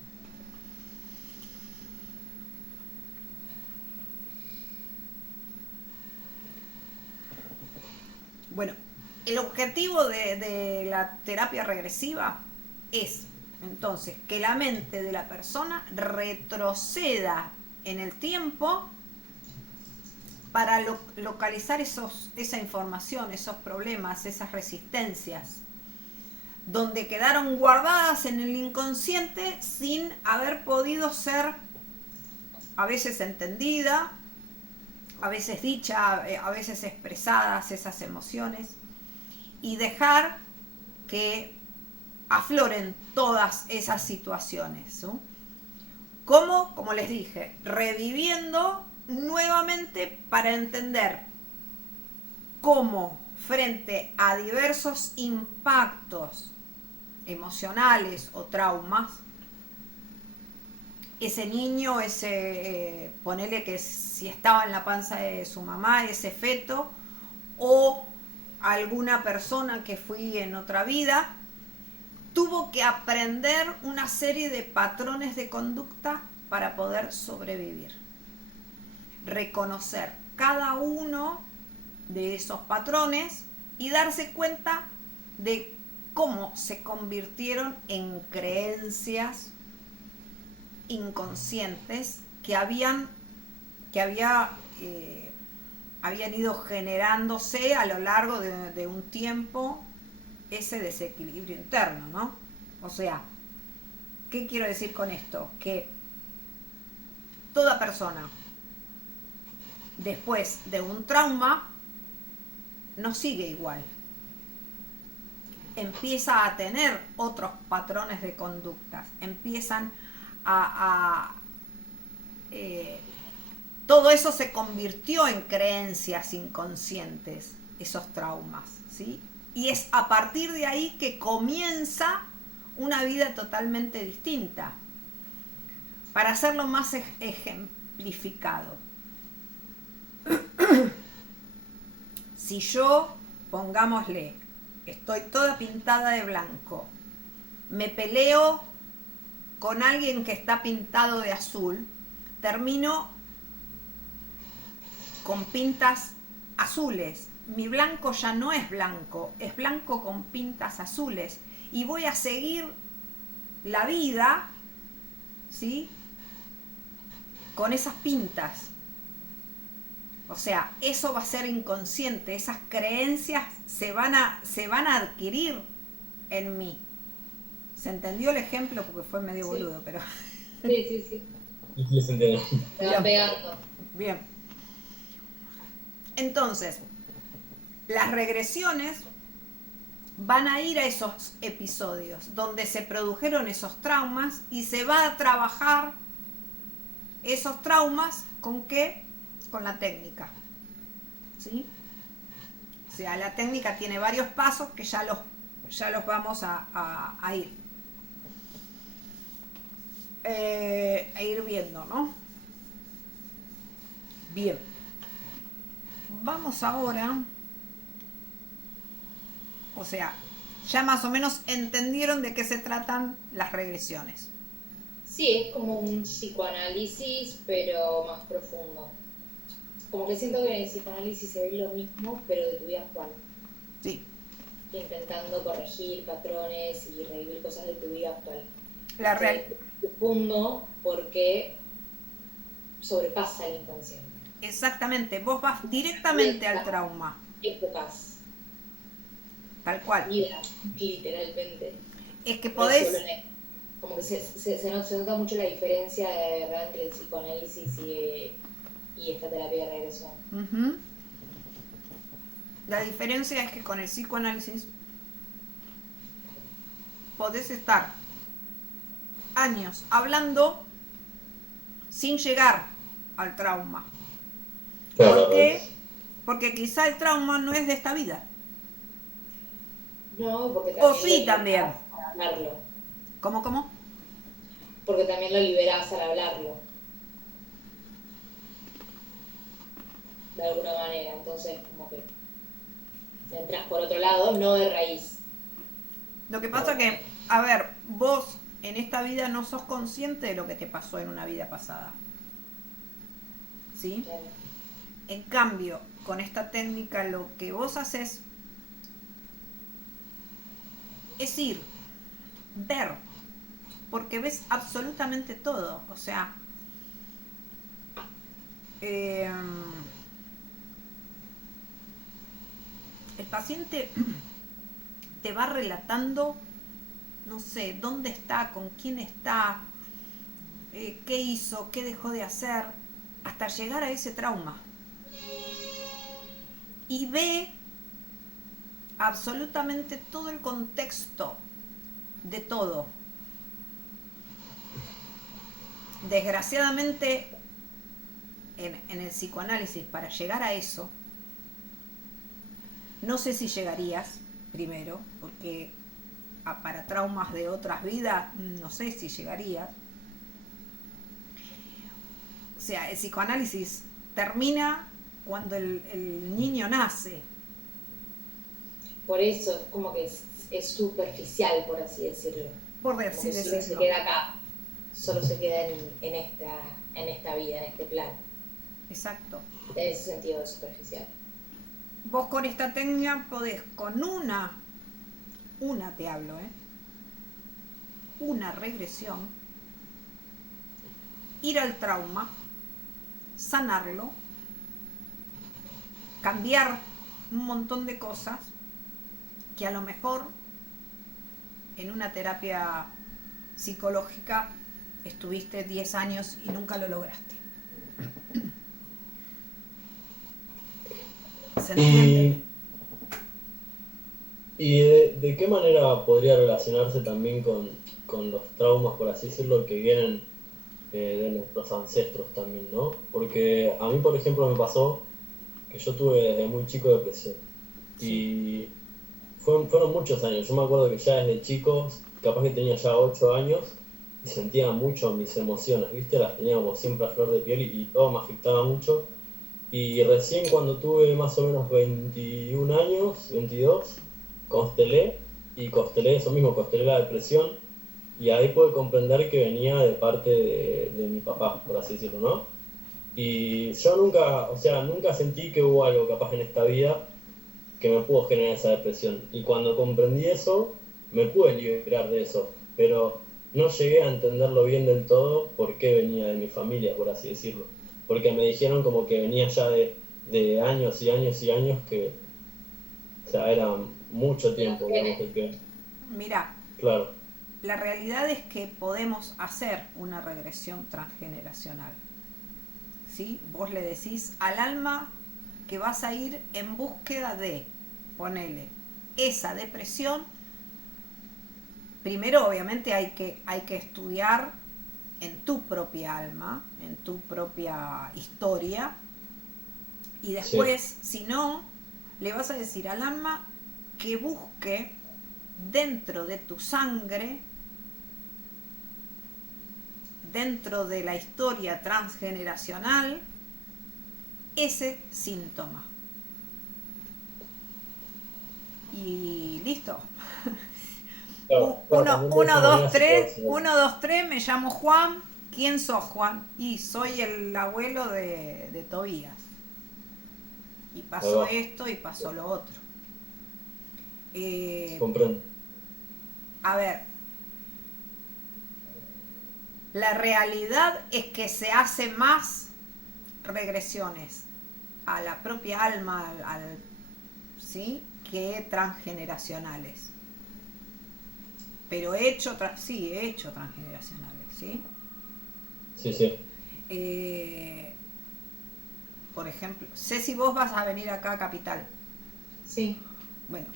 Bueno, el objetivo de la terapia regresiva es, entonces, que la mente de la persona retroceda en el tiempo para localizar esa información, esos problemas, esas resistencias, donde quedaron guardadas en el inconsciente sin haber podido ser a veces entendida, a veces dicha, a veces expresadas esas emociones, y dejar que afloren todas esas situaciones, ¿no? ¿Cómo? Como les dije, reviviendo nuevamente para entender cómo frente a diversos impactos emocionales o traumas, ese niño, ponele que si estaba en la panza de su mamá, ese feto, o alguna persona que fui en otra vida, tuvo que aprender una serie de patrones de conducta para poder sobrevivir. Reconocer cada uno de esos patrones y darse cuenta de cómo se convirtieron en creencias inconscientes que habían ido generándose a lo largo de un tiempo ese desequilibrio interno, ¿no? O sea, ¿qué quiero decir con esto? Que toda persona, después de un trauma, no sigue igual. Empieza a tener otros patrones de conductas, empiezan todo eso se convirtió en creencias inconscientes, esos traumas, ¿sí? Y es a partir de ahí que comienza una vida totalmente distinta. Para hacerlo más ejemplificado, si yo, pongámosle, estoy toda pintada de blanco, me peleo con alguien que está pintado de azul, termino con pintas azules. Mi blanco ya no es blanco, es blanco con pintas azules. Y voy a seguir la vida, ¿sí?, con esas pintas. O sea, eso va a ser inconsciente, esas creencias se van a adquirir en mí. ¿Se entendió el ejemplo? Porque fue medio boludo, pero... Sí. Sí, se entiende. Se va pegando. Bien. Entonces, las regresiones van a ir a esos episodios donde se produjeron esos traumas y se va a trabajar esos traumas ¿con qué? Con la técnica, ¿sí? O sea, la técnica tiene varios pasos que ya los vamos a ir viendo, ¿no? Bien. Vamos ahora, o sea, ya más o menos entendieron de qué se tratan las regresiones. Sí, es como un psicoanálisis, pero más profundo. Como que siento que en el psicoanálisis se ve lo mismo, pero de tu vida actual. Sí. Intentando corregir patrones y revivir cosas de tu vida actual. La real... Es profundo porque sobrepasa el inconsciente. Exactamente, vos vas directamente al trauma. Épocas. Tal cual. Vida, literalmente. Es que podés... Como que se nota mucho la diferencia de verdad entre el psicoanálisis y esta terapia de regresión. Uh-huh. La diferencia es que con el psicoanálisis podés estar años hablando sin llegar al trauma. Claro, ¿Por qué? Porque quizá el trauma no es de esta vida. No, porque O también sí lo también. liberás al hablarlo. ¿Cómo? Porque también lo liberás al hablarlo. De alguna manera. Entonces, como que entras por otro lado, no de raíz. Lo que pasa que, a ver, vos en esta vida no sos consciente de lo que te pasó en una vida pasada. ¿Sí? Claro. En cambio, con esta técnica lo que vos haces es ir, ver, porque ves absolutamente todo. O sea, el paciente te va relatando, no sé, dónde está, con quién está, qué hizo, qué dejó de hacer, hasta llegar a ese trauma. Y ve absolutamente todo el contexto de todo. Desgraciadamente, en el psicoanálisis, para llegar a eso, no sé si llegarías primero, porque para traumas de otras vidas, no sé si llegarías. O sea, el psicoanálisis termina cuando el niño nace. Por eso es como que es superficial, por así decirlo. Por Como así que solo se decirlo. queda acá. Solo se queda en esta vida, en este plan. Exacto. En ese sentido de superficial. Vos con esta técnica podés, con una te hablo, una regresión, ir al trauma, sanarlo, cambiar un montón de cosas que a lo mejor en una terapia psicológica estuviste 10 años y nunca lo lograste. ¿Se entiende? ¿Y de qué manera podría relacionarse también con los traumas, por así decirlo, que vienen de nuestros ancestros también, ¿no? Porque a mí, por ejemplo, me pasó que yo tuve desde muy chico depresión. Sí. Y fueron muchos años. Yo me acuerdo que ya desde chico, capaz que tenía ya 8 años, y sentía mucho mis emociones, ¿viste? Las tenía como siempre a flor de piel y todo me afectaba mucho. Y recién cuando tuve más o menos 21 años, 22, constelé, y constelé eso mismo, constelé la depresión, y ahí pude comprender que venía de parte de mi papá, por así decirlo, ¿no? Y yo nunca, o sea, nunca sentí que hubo algo capaz en esta vida que me pudo generar esa depresión. Y cuando comprendí eso, me pude liberar de eso, pero no llegué a entenderlo bien del todo por qué venía de mi familia, por así decirlo. Porque me dijeron como que venía ya de años y años y años que, o sea, era mucho tiempo, digamos, que Mirá, claro, la realidad es que podemos hacer una regresión transgeneracional. ¿Sí? Vos le decís al alma que vas a ir en búsqueda de, ponele, esa depresión. Primero, obviamente, hay que estudiar en tu propia alma, en tu propia historia. Y después, sí, si no, le vas a decir al alma que busque dentro de tu sangre, dentro de la historia transgeneracional, ese síntoma. Y listo. claro, claro, también de esa manera se puede hacer. 1, 2, 3, me llamo Juan. ¿Quién sos, Juan? Y soy el abuelo de Tobías. Y Ahí pasó va, esto y pasó lo otro. comprendo. A ver, la realidad es que se hace más regresiones a la propia alma, ¿sí? Que transgeneracionales. Pero he hecho transgeneracionales, ¿sí? Sí, sí. Por ejemplo, sé si vos vas a venir acá a Capital. Sí. Bueno,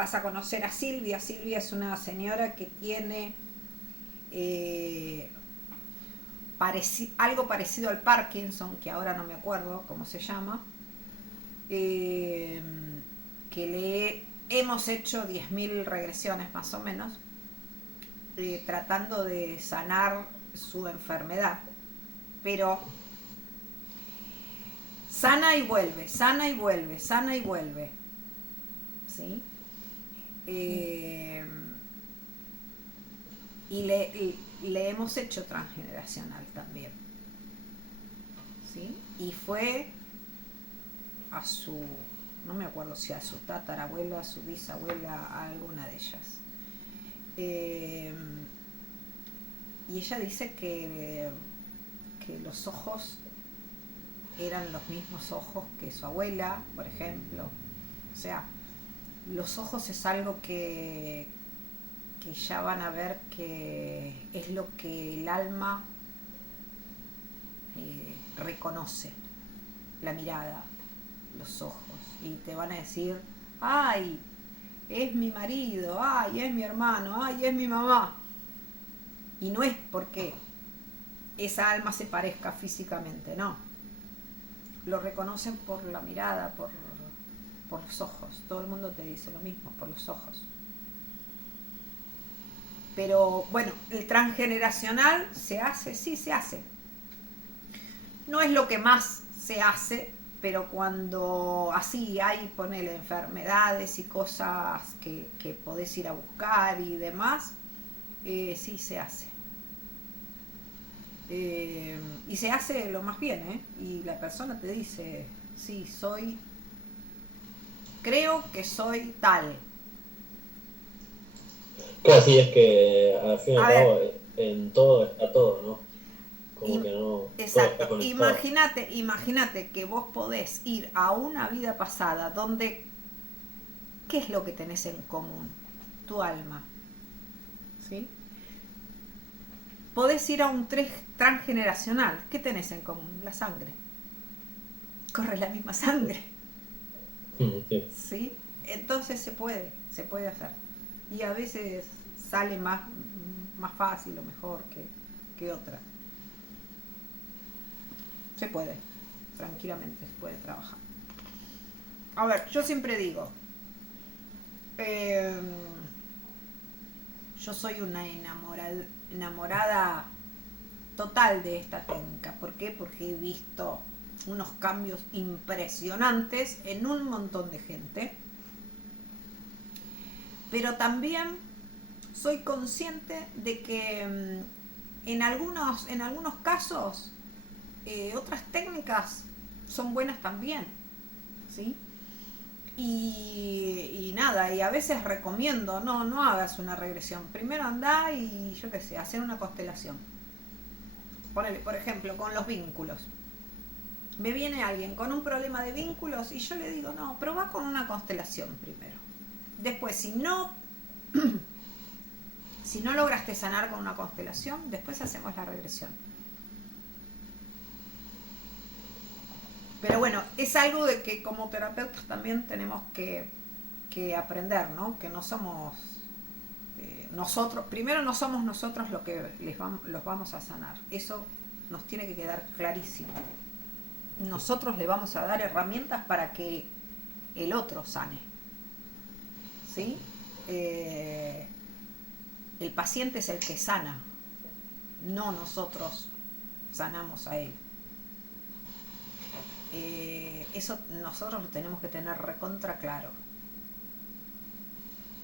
vas a conocer a Silvia. Silvia es una señora que tiene algo parecido al Parkinson, que ahora no me acuerdo cómo se llama, que le hemos hecho 10.000 regresiones más o menos, tratando de sanar su enfermedad, pero sana y vuelve, sana y vuelve, sana y vuelve, ¿sí? Y le hemos hecho transgeneracional también, ¿sí? Y fue a su, no me acuerdo si a su tatarabuela, a su bisabuela, a alguna de ellas. Y ella dice que los ojos eran los mismos ojos que su abuela, por ejemplo. O sea, los ojos es algo que ya van a ver que es lo que el alma reconoce, la mirada, los ojos, y te van a decir, ay, es mi marido, ay, es mi hermano, ay, es mi mamá. Y no es porque esa alma se parezca físicamente, no. Lo reconocen por la mirada, por los ojos. Todo el mundo te dice lo mismo, por los ojos. Pero bueno, el transgeneracional se hace, sí se hace. No es lo que más se hace, pero cuando así hay, ponele, enfermedades y cosas que podés ir a buscar y demás, sí se hace. Y se hace lo más bien, ¿eh? Y la persona te dice, sí, creo que soy tal. Claro, sí, es que al fin y al A cabo ver, en todo está todo, ¿no? Como que no, todo está exacto. conectado. Imagínate que vos podés ir a una vida pasada donde, ¿qué es lo que tenés en común? Tu alma, ¿sí? Podés ir a un transgeneracional. ¿Qué tenés en común? La sangre. Corre la misma sangre, Sí. ¿sí? Entonces se puede hacer. Y a veces sale más fácil o mejor que otra. Se puede, tranquilamente se puede trabajar. A ver, yo siempre digo, yo soy una enamorada total de esta técnica. ¿Por qué? Porque he visto unos cambios impresionantes en un montón de gente. Pero también soy consciente de que en algunos casos otras técnicas son buenas también, ¿sí? Y nada, y a veces recomiendo, no hagas una regresión. Primero andá y yo qué sé, hacer una constelación. Ponele, por ejemplo, con los vínculos. Me viene alguien con un problema de vínculos y yo le digo, no, probá con una constelación primero. Después, si no lograste sanar con una constelación, después hacemos la regresión. Pero bueno, es algo de que como terapeutas también tenemos que aprender, ¿no? Que no somos nosotros, primero no somos nosotros los que los vamos a sanar. Eso nos tiene que quedar clarísimo. Nosotros le vamos a dar herramientas para que el otro sane, ¿sí? El paciente es el que sana, no nosotros sanamos a él. Eso nosotros lo tenemos que tener recontra claro.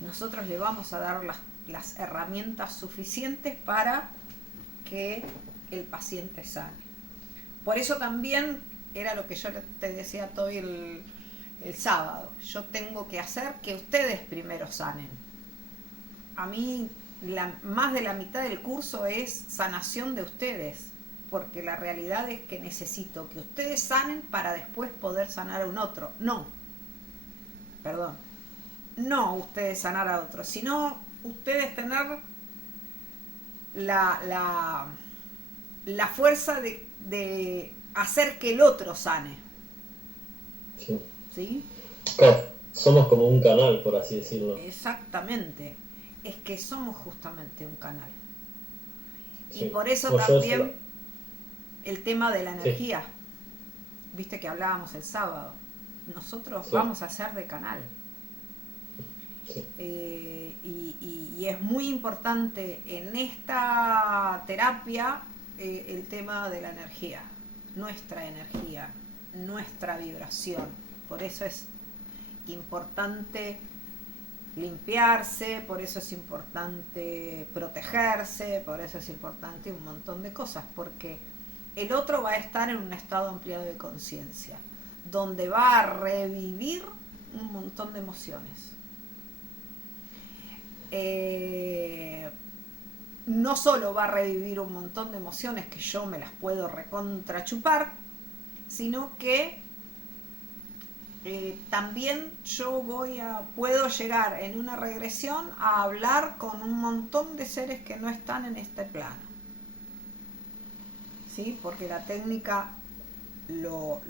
Nosotros le vamos a dar las herramientas suficientes para que el paciente sane. Por eso también era lo que yo te decía todo el sábado. Yo tengo que hacer que ustedes primero sanen. A mí más de la mitad del curso es sanación de ustedes, porque la realidad es que necesito que ustedes sanen para después poder sanar a un otro. No ustedes sanar a otro, sino ustedes tener la fuerza de hacer que el otro sane. Sí. ¿Sí? Claro, somos como un canal, por así decirlo. Exactamente, es que somos justamente un canal. Y Sí. por eso Bueno, yo también el tema de la sí, energía, viste que hablábamos el sábado, nosotros sí, vamos a ser de canal. sí. Y es muy importante en esta terapia el tema de la energía, nuestra vibración. Por eso es importante limpiarse, por eso es importante protegerse, por eso es importante un montón de cosas, porque el otro va a estar en un estado ampliado de conciencia, donde va a revivir un montón de emociones. No solo va a revivir un montón de emociones que yo me las puedo recontrachupar, sino que también yo puedo llegar en una regresión a hablar con un montón de seres que no están en este plano. ¿Sí? Porque la técnica lo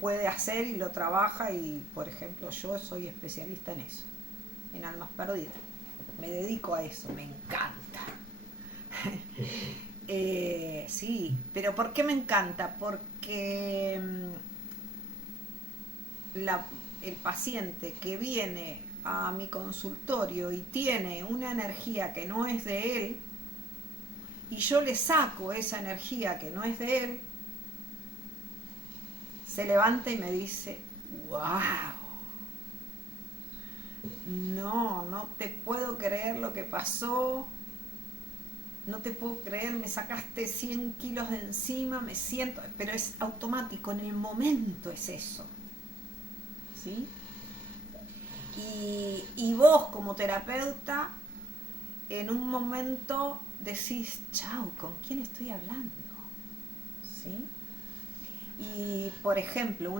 puede hacer y lo trabaja y, por ejemplo, yo soy especialista en eso, en almas perdidas. Me dedico a eso, me encanta. Sí, pero ¿por qué me encanta? Porque el paciente que viene a mi consultorio y tiene una energía que no es de él, y yo le saco esa energía que no es de él, se levanta y me dice, wow, no te puedo creer lo que pasó, no te puedo creer, me sacaste 100 kilos de encima, me siento, pero es automático, en el momento es eso, ¿sí? Y vos como terapeuta, en un momento decís, chau, ¿con quién estoy hablando? ¿Sí? Y por ejemplo,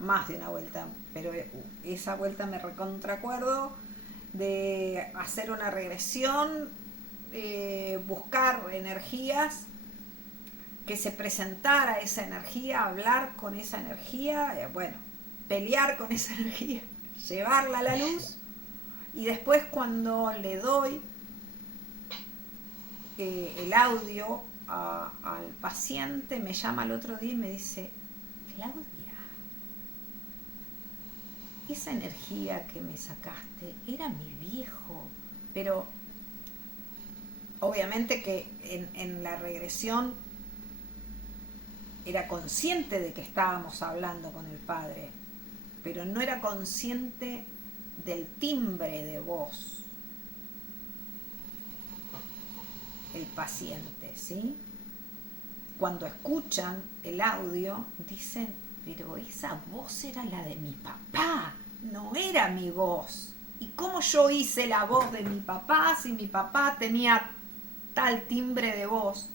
más de una vuelta, pero esa vuelta me recontracuerdo de hacer una regresión, buscar energías, que se presentara esa energía, hablar con esa energía, bueno, pelear con esa energía, llevarla a la luz, y después cuando le doy el audio al paciente, me llama el otro día y me dice, Claudia, esa energía que me sacaste era mi viejo, pero obviamente que en la regresión era consciente de que estábamos hablando con el padre, pero no era consciente del timbre de voz, el paciente, ¿sí? Cuando escuchan el audio, dicen, pero esa voz era la de mi papá, no era mi voz. ¿Y cómo yo hice la voz de mi papá si mi papá tenía tal timbre de voz?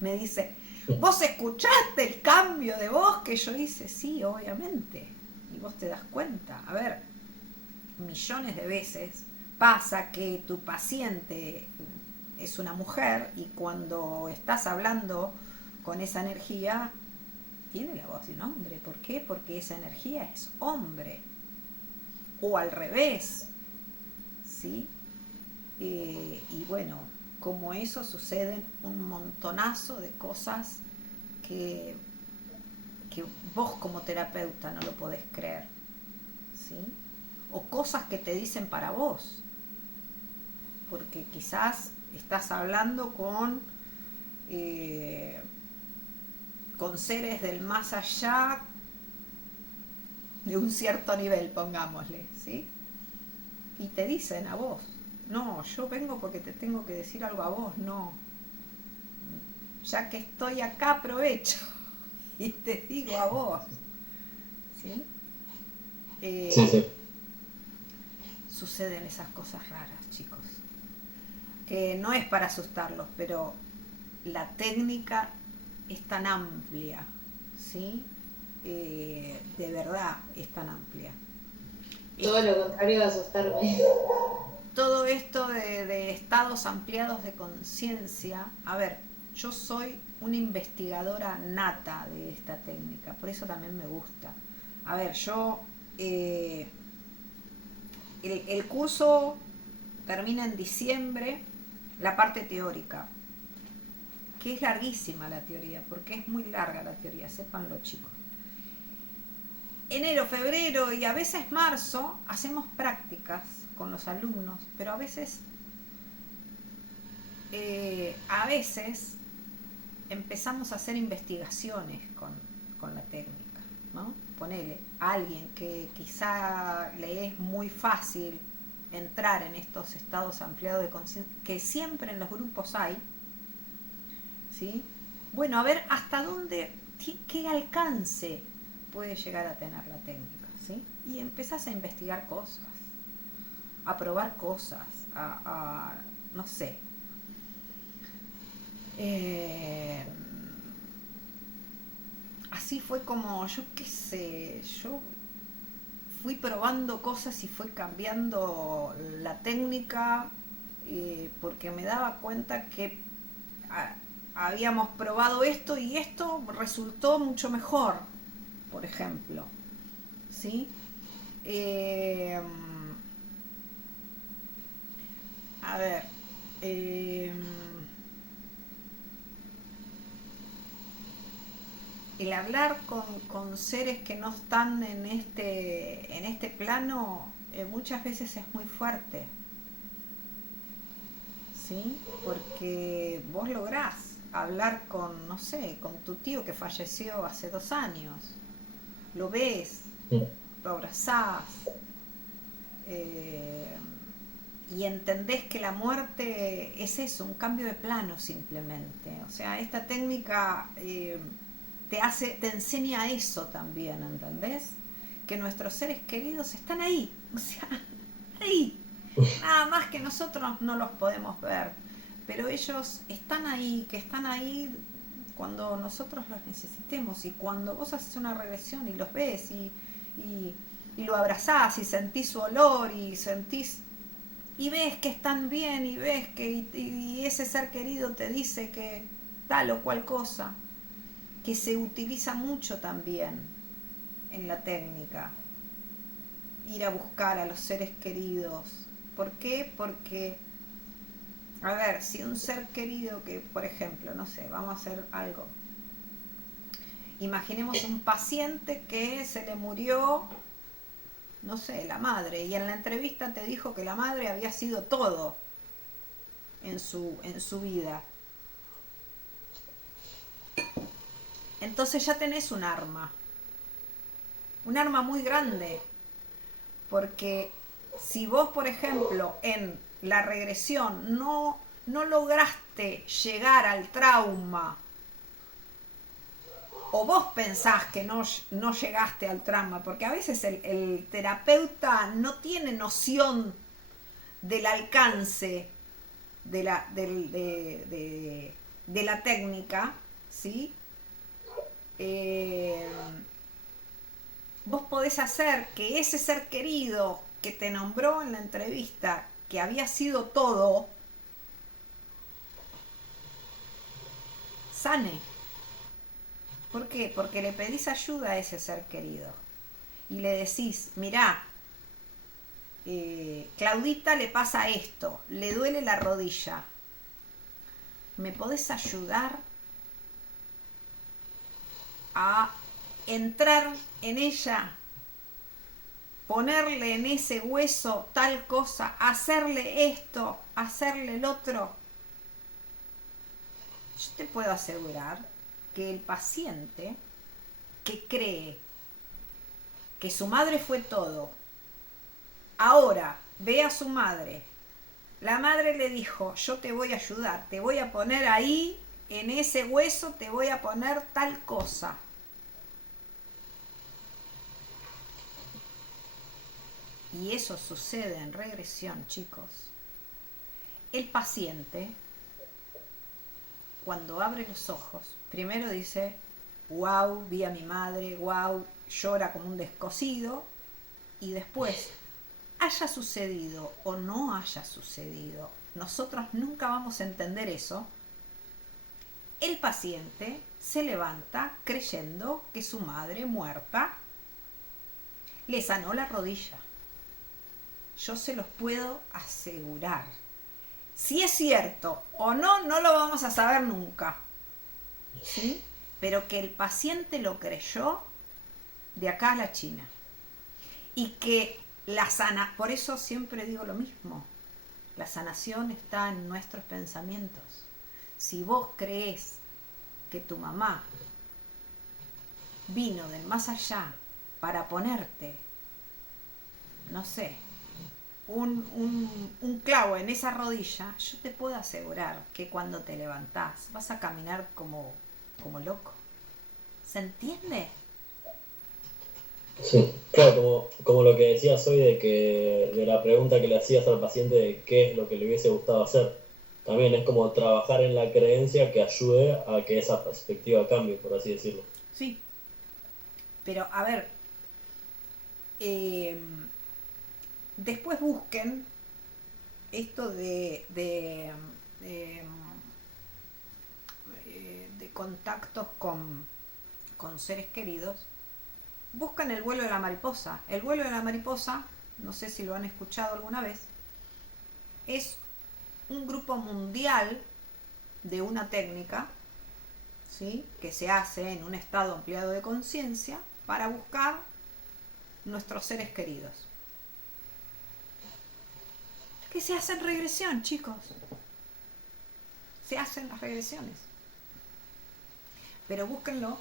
Me dice, ¿vos escuchaste el cambio de voz que yo hice? Sí, obviamente. Y vos te das cuenta. A ver, millones de veces pasa que tu paciente es una mujer y cuando estás hablando con esa energía tiene la voz de un hombre. ¿Por qué? Porque esa energía es hombre. O al revés, ¿sí? Y bueno, como eso suceden un montonazo de cosas que vos como terapeuta no lo podés creer, ¿sí? O cosas que te dicen para vos, porque quizás estás hablando con seres del más allá de un cierto nivel, pongámosle, ¿sí? Y te dicen a vos, no, yo vengo porque te tengo que decir algo a vos, no, ya que estoy acá aprovecho y te digo a vos, ¿sí? Sí. Suceden esas cosas raras, chicos, que no es para asustarlos, pero la técnica es tan amplia, ¿sí? De verdad es tan amplia. Todo lo contrario de asustarme. Todo esto de estados ampliados de conciencia, a ver, yo soy una investigadora nata de esta técnica, por eso también me gusta, A ver, yo... el curso termina en diciembre, la parte teórica, que es larguísima la teoría, porque es muy larga la teoría, sépanlo chicos. Enero, febrero y a veces marzo hacemos prácticas con los alumnos, pero a veces empezamos a hacer investigaciones con la técnica, ¿no? Ponele a alguien que quizá le es muy fácil entrar en estos estados ampliados de conciencia, que siempre en los grupos hay, ¿sí? Bueno, a ver hasta dónde, qué alcance puede llegar a tener la técnica, ¿sí? Y empezás a investigar cosas, a probar cosas, no sé. Así fue como, yo qué sé, yo fui probando cosas y fui cambiando la técnica, porque me daba cuenta que habíamos probado esto y esto resultó mucho mejor, por ejemplo, ¿sí? A ver, el hablar con seres que no están en este plano, muchas veces es muy fuerte, ¿sí? Porque vos lográs hablar con, no sé, con tu tío que falleció hace 2 años, lo ves, lo abrazás, y entendés que la muerte es eso, un cambio de plano simplemente. O sea, esta técnica te enseña eso también, ¿entendés? Que nuestros seres queridos están ahí, o sea, ahí. Nada más que nosotros no los podemos ver, pero ellos están ahí, que están ahí cuando nosotros los necesitemos, y cuando vos haces una regresión y los ves y lo abrazás y sentís su olor y sentís y ves que están bien y ves que y ese ser querido te dice que tal o cual cosa, que se utiliza mucho también en la técnica, ir a buscar a los seres queridos. ¿Por qué? Porque, a ver, si un ser querido que, por ejemplo, no sé, vamos a hacer algo, imaginemos un paciente que se le murió, no sé, la madre, y en la entrevista te dijo que la madre había sido todo en su vida. Entonces ya tenés un arma muy grande, porque si vos, por ejemplo, en la regresión no lograste llegar al trauma, o vos pensás que no llegaste al trauma, porque a veces el terapeuta no tiene noción del alcance de la técnica, ¿sí? Vos podés hacer que ese ser querido que te nombró en la entrevista, que había sido todo, sane. ¿Por qué? Porque le pedís ayuda a ese ser querido y le decís, mirá, Claudita le pasa esto, le duele la rodilla, ¿me podés ayudar a entrar en ella, ponerle en ese hueso tal cosa, hacerle esto, hacerle el otro? Yo te puedo asegurar que el paciente que cree que su madre fue todo, ahora ve a su madre, la madre le dijo, yo te voy a ayudar, te voy a poner ahí, en ese hueso te voy a poner tal cosa. Y eso sucede en regresión, chicos. El paciente, cuando abre los ojos, primero dice, wow, vi a mi madre, wow, llora como un descosido, y después, haya sucedido o no haya sucedido, nosotros nunca vamos a entender eso, el paciente se levanta creyendo que su madre muerta le sanó la rodilla. Yo se los puedo asegurar. Si es cierto o no, no lo vamos a saber nunca, ¿sí? Pero que el paciente lo creyó de acá a la China. Y que por eso siempre digo lo mismo, la sanación está en nuestros pensamientos. Si vos crees que tu mamá vino del más allá para ponerte, no sé, un clavo en esa rodilla, yo te puedo asegurar que cuando te levantás vas a caminar como loco. ¿Se entiende? Sí, claro, como lo que decías hoy de la pregunta que le hacías al paciente de qué es lo que le hubiese gustado hacer. También es como trabajar en la creencia que ayude a que esa perspectiva cambie, por así decirlo. Sí. Pero a ver, eh, después busquen esto de contactos con seres queridos. Buscan el vuelo de la mariposa. El vuelo de la mariposa, no sé si lo han escuchado alguna vez, es un grupo mundial de una técnica, ¿sí?, que se hace en un estado ampliado de conciencia para buscar nuestros seres queridos. Que se hacen regresión, chicos. Se hacen las regresiones. Pero búsquenlo.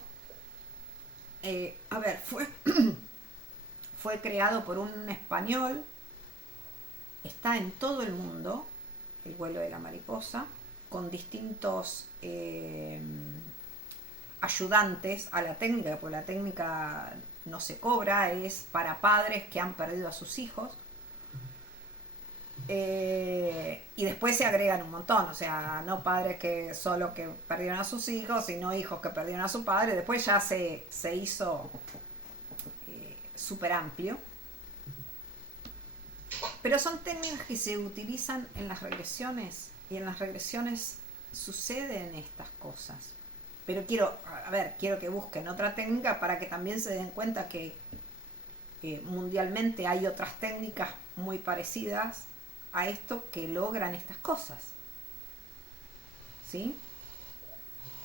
A ver, fue creado por un español. Está en todo el mundo, el vuelo de la mariposa, con distintos ayudantes a la técnica, porque la técnica no se cobra, es para padres que han perdido a sus hijos. Y después se agregan un montón, o sea, no padres que solo que perdieron a sus hijos, sino hijos que perdieron a su padre. Después ya se hizo súper amplio. Pero son técnicas que se utilizan en las regresiones, y en las regresiones suceden estas cosas. Pero quiero que busquen otra técnica para que también se den cuenta que mundialmente hay otras técnicas muy parecidas a esto que logran estas cosas, ¿sí?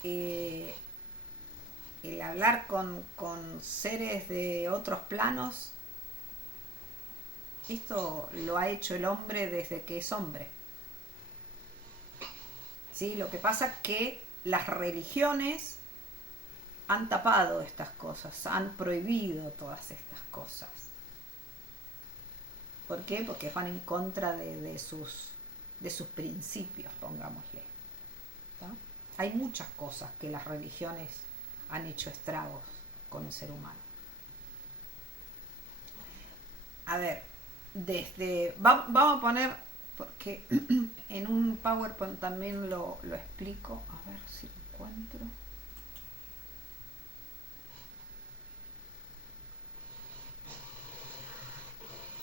El hablar con seres de otros planos, esto lo ha hecho el hombre desde que es hombre, ¿sí? Lo que pasa es que las religiones han tapado estas cosas, han prohibido todas estas cosas. ¿Por qué? Porque van en contra de sus principios, pongámosle, ¿tá? Hay muchas cosas que las religiones han hecho estragos con el ser humano. A ver, vamos a poner, porque en un PowerPoint también lo explico. A ver si lo encuentro.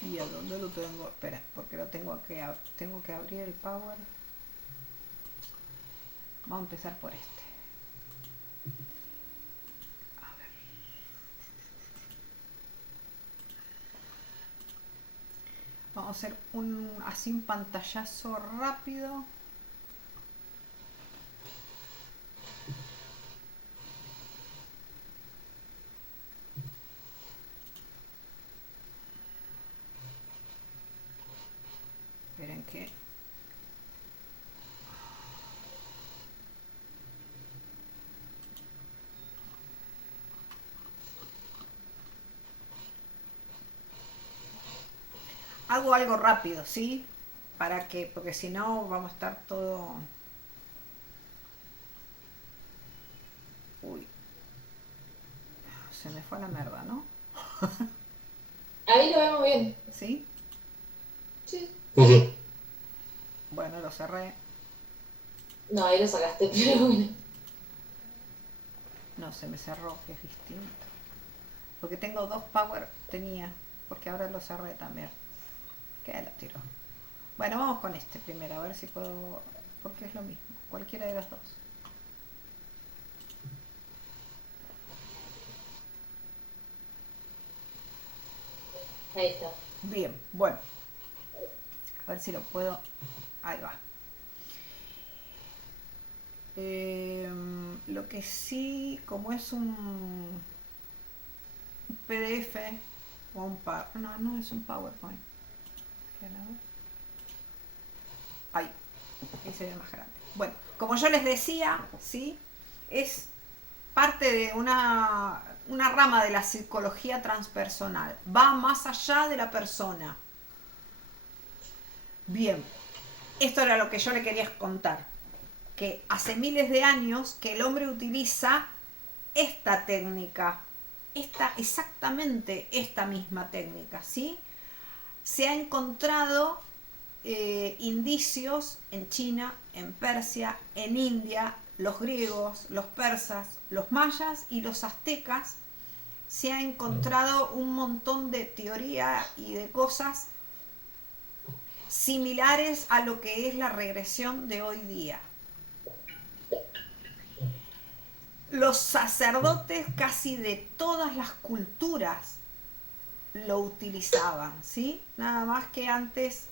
¿Y a dónde lo tengo? Espera, porque tengo que abrir el Power. Vamos a empezar por este. A ver. Vamos a hacer así un pantallazo rápido. Esperen que... Hago algo rápido, ¿sí? Porque si no vamos a estar todo... Uy. Se me fue a la mierda, ¿no? Ahí lo vemos bien. ¿Sí? Sí. Sí. Bueno, lo cerré. No, ahí lo sacaste, pero bueno. No, se me cerró, que es distinto. Porque tengo dos Power, porque ahora lo cerré también. Que lo tiro. Bueno, vamos con este primero, a ver si puedo, porque es lo mismo, cualquiera de los dos. Ahí está. Bien, bueno. A ver si lo puedo. Ahí va. Lo que sí, como es un PDF o un no es un PowerPoint. Ahí se ve más grande. Bueno, como yo les decía, ¿sí? Es parte de una rama de la psicología transpersonal. Va más allá de la persona. Bien, esto era lo que yo le quería contar. Que hace miles de años que el hombre utiliza esta técnica, exactamente esta misma técnica, ¿sí? Se ha encontrado indicios en China, en Persia, en India, los griegos, los persas, los mayas y los aztecas. Se ha encontrado un montón de teoría y de cosas similares a lo que es la regresión de hoy día. Los sacerdotes casi de todas las culturas lo utilizaban, ¿sí? Nada más que antes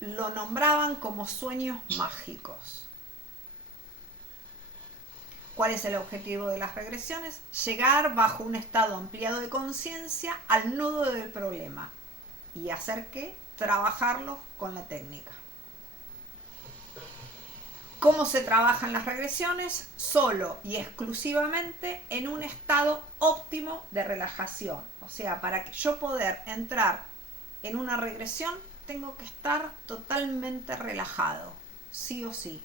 lo nombraban como sueños mágicos. ¿Cuál es el objetivo de las regresiones? Llegar bajo un estado ampliado de conciencia al nudo del problema y hacer que trabajarlo con la técnica. ¿Cómo se trabajan las regresiones? Solo y exclusivamente en un estado óptimo de relajación. O sea, para que yo poder entrar en una regresión, tengo que estar totalmente relajado, sí o sí.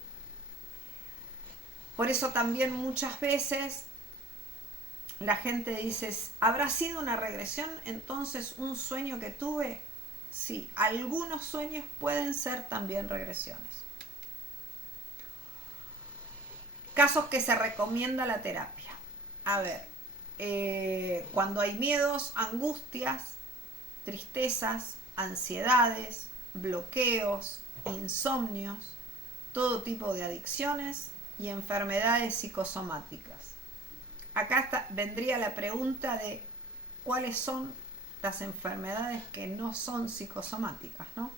Por eso también muchas veces la gente dice, ¿habrá sido una regresión entonces un sueño que tuve? Sí, algunos sueños pueden ser también regresiones. Casos que se recomienda la terapia. A ver, cuando hay miedos, angustias, tristezas, ansiedades, bloqueos, insomnios, todo tipo de adicciones y enfermedades psicosomáticas. Acá vendría la pregunta de cuáles son las enfermedades que no son psicosomáticas, ¿no?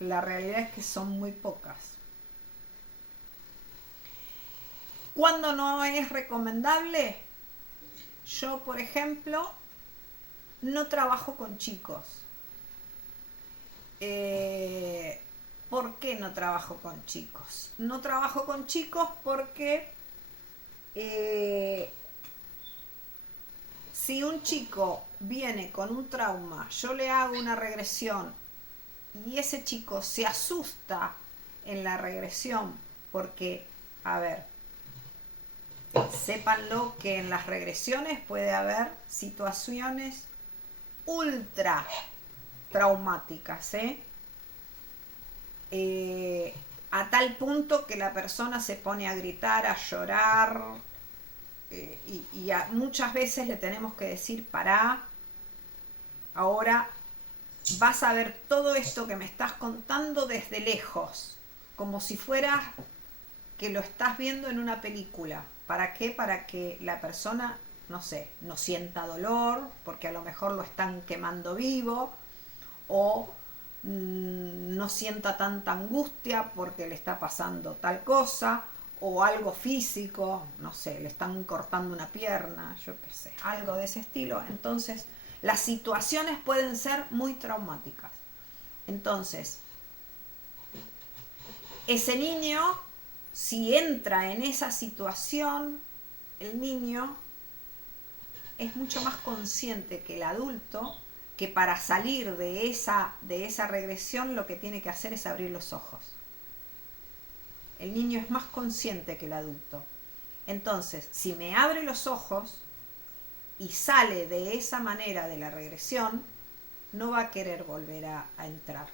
La realidad es que son muy pocas. ¿Cuándo no es recomendable? Yo, por ejemplo, no trabajo con chicos. ¿Por qué no trabajo con chicos? No trabajo con chicos porque si un chico viene con un trauma, yo le hago una regresión y ese chico se asusta en la regresión porque, a ver, sépanlo que en las regresiones puede haber situaciones ultra traumáticas, a tal punto que la persona se pone a gritar, a llorar, y muchas veces le tenemos que decir, pará, ahora vas a ver todo esto que me estás contando desde lejos, como si fuera que lo estás viendo en una película. ¿Para qué? Para que la persona, no sé, no sienta dolor, porque a lo mejor lo están quemando vivo, o no sienta tanta angustia porque le está pasando tal cosa, o algo físico, no sé, le están cortando una pierna, yo qué sé, algo de ese estilo. Entonces, las situaciones pueden ser muy traumáticas. Entonces, ese niño, si entra en esa situación, el niño es mucho más consciente que el adulto, que para salir de esa regresión lo que tiene que hacer es abrir los ojos. El niño es más consciente que el adulto. Entonces, si me abre los ojos y sale de esa manera de la regresión, no va a querer volver a entrar.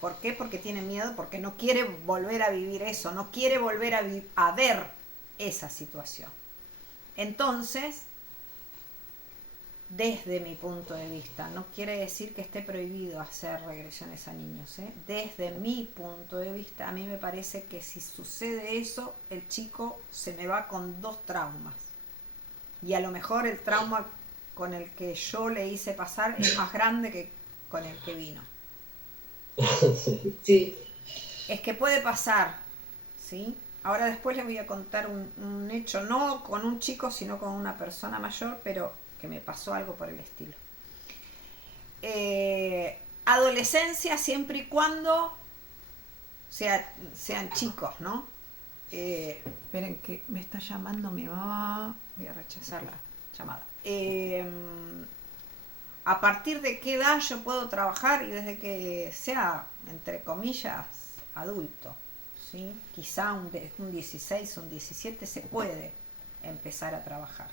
¿Por qué? Porque tiene miedo, porque no quiere volver a vivir eso, no quiere volver a ver esa situación. Entonces, desde mi punto de vista, no quiere decir que esté prohibido hacer regresiones a niños, Desde mi punto de vista, a mí me parece que si sucede eso, el chico se me va con 2 traumas. Y a lo mejor el trauma con el que yo le hice pasar es más grande que con el que vino. Sí. Sí. Es que puede pasar, ¿sí? Ahora después les voy a contar un hecho, no con un chico, sino con una persona mayor, pero que me pasó algo por el estilo. Adolescencia siempre y cuando sean chicos, ¿no? Esperen que me está llamando mi mamá. Voy a rechazar la llamada. ¿A partir de qué edad yo puedo trabajar? Y desde que sea, entre comillas, adulto, ¿sí? Quizá un 16, un 17 se puede empezar a trabajar.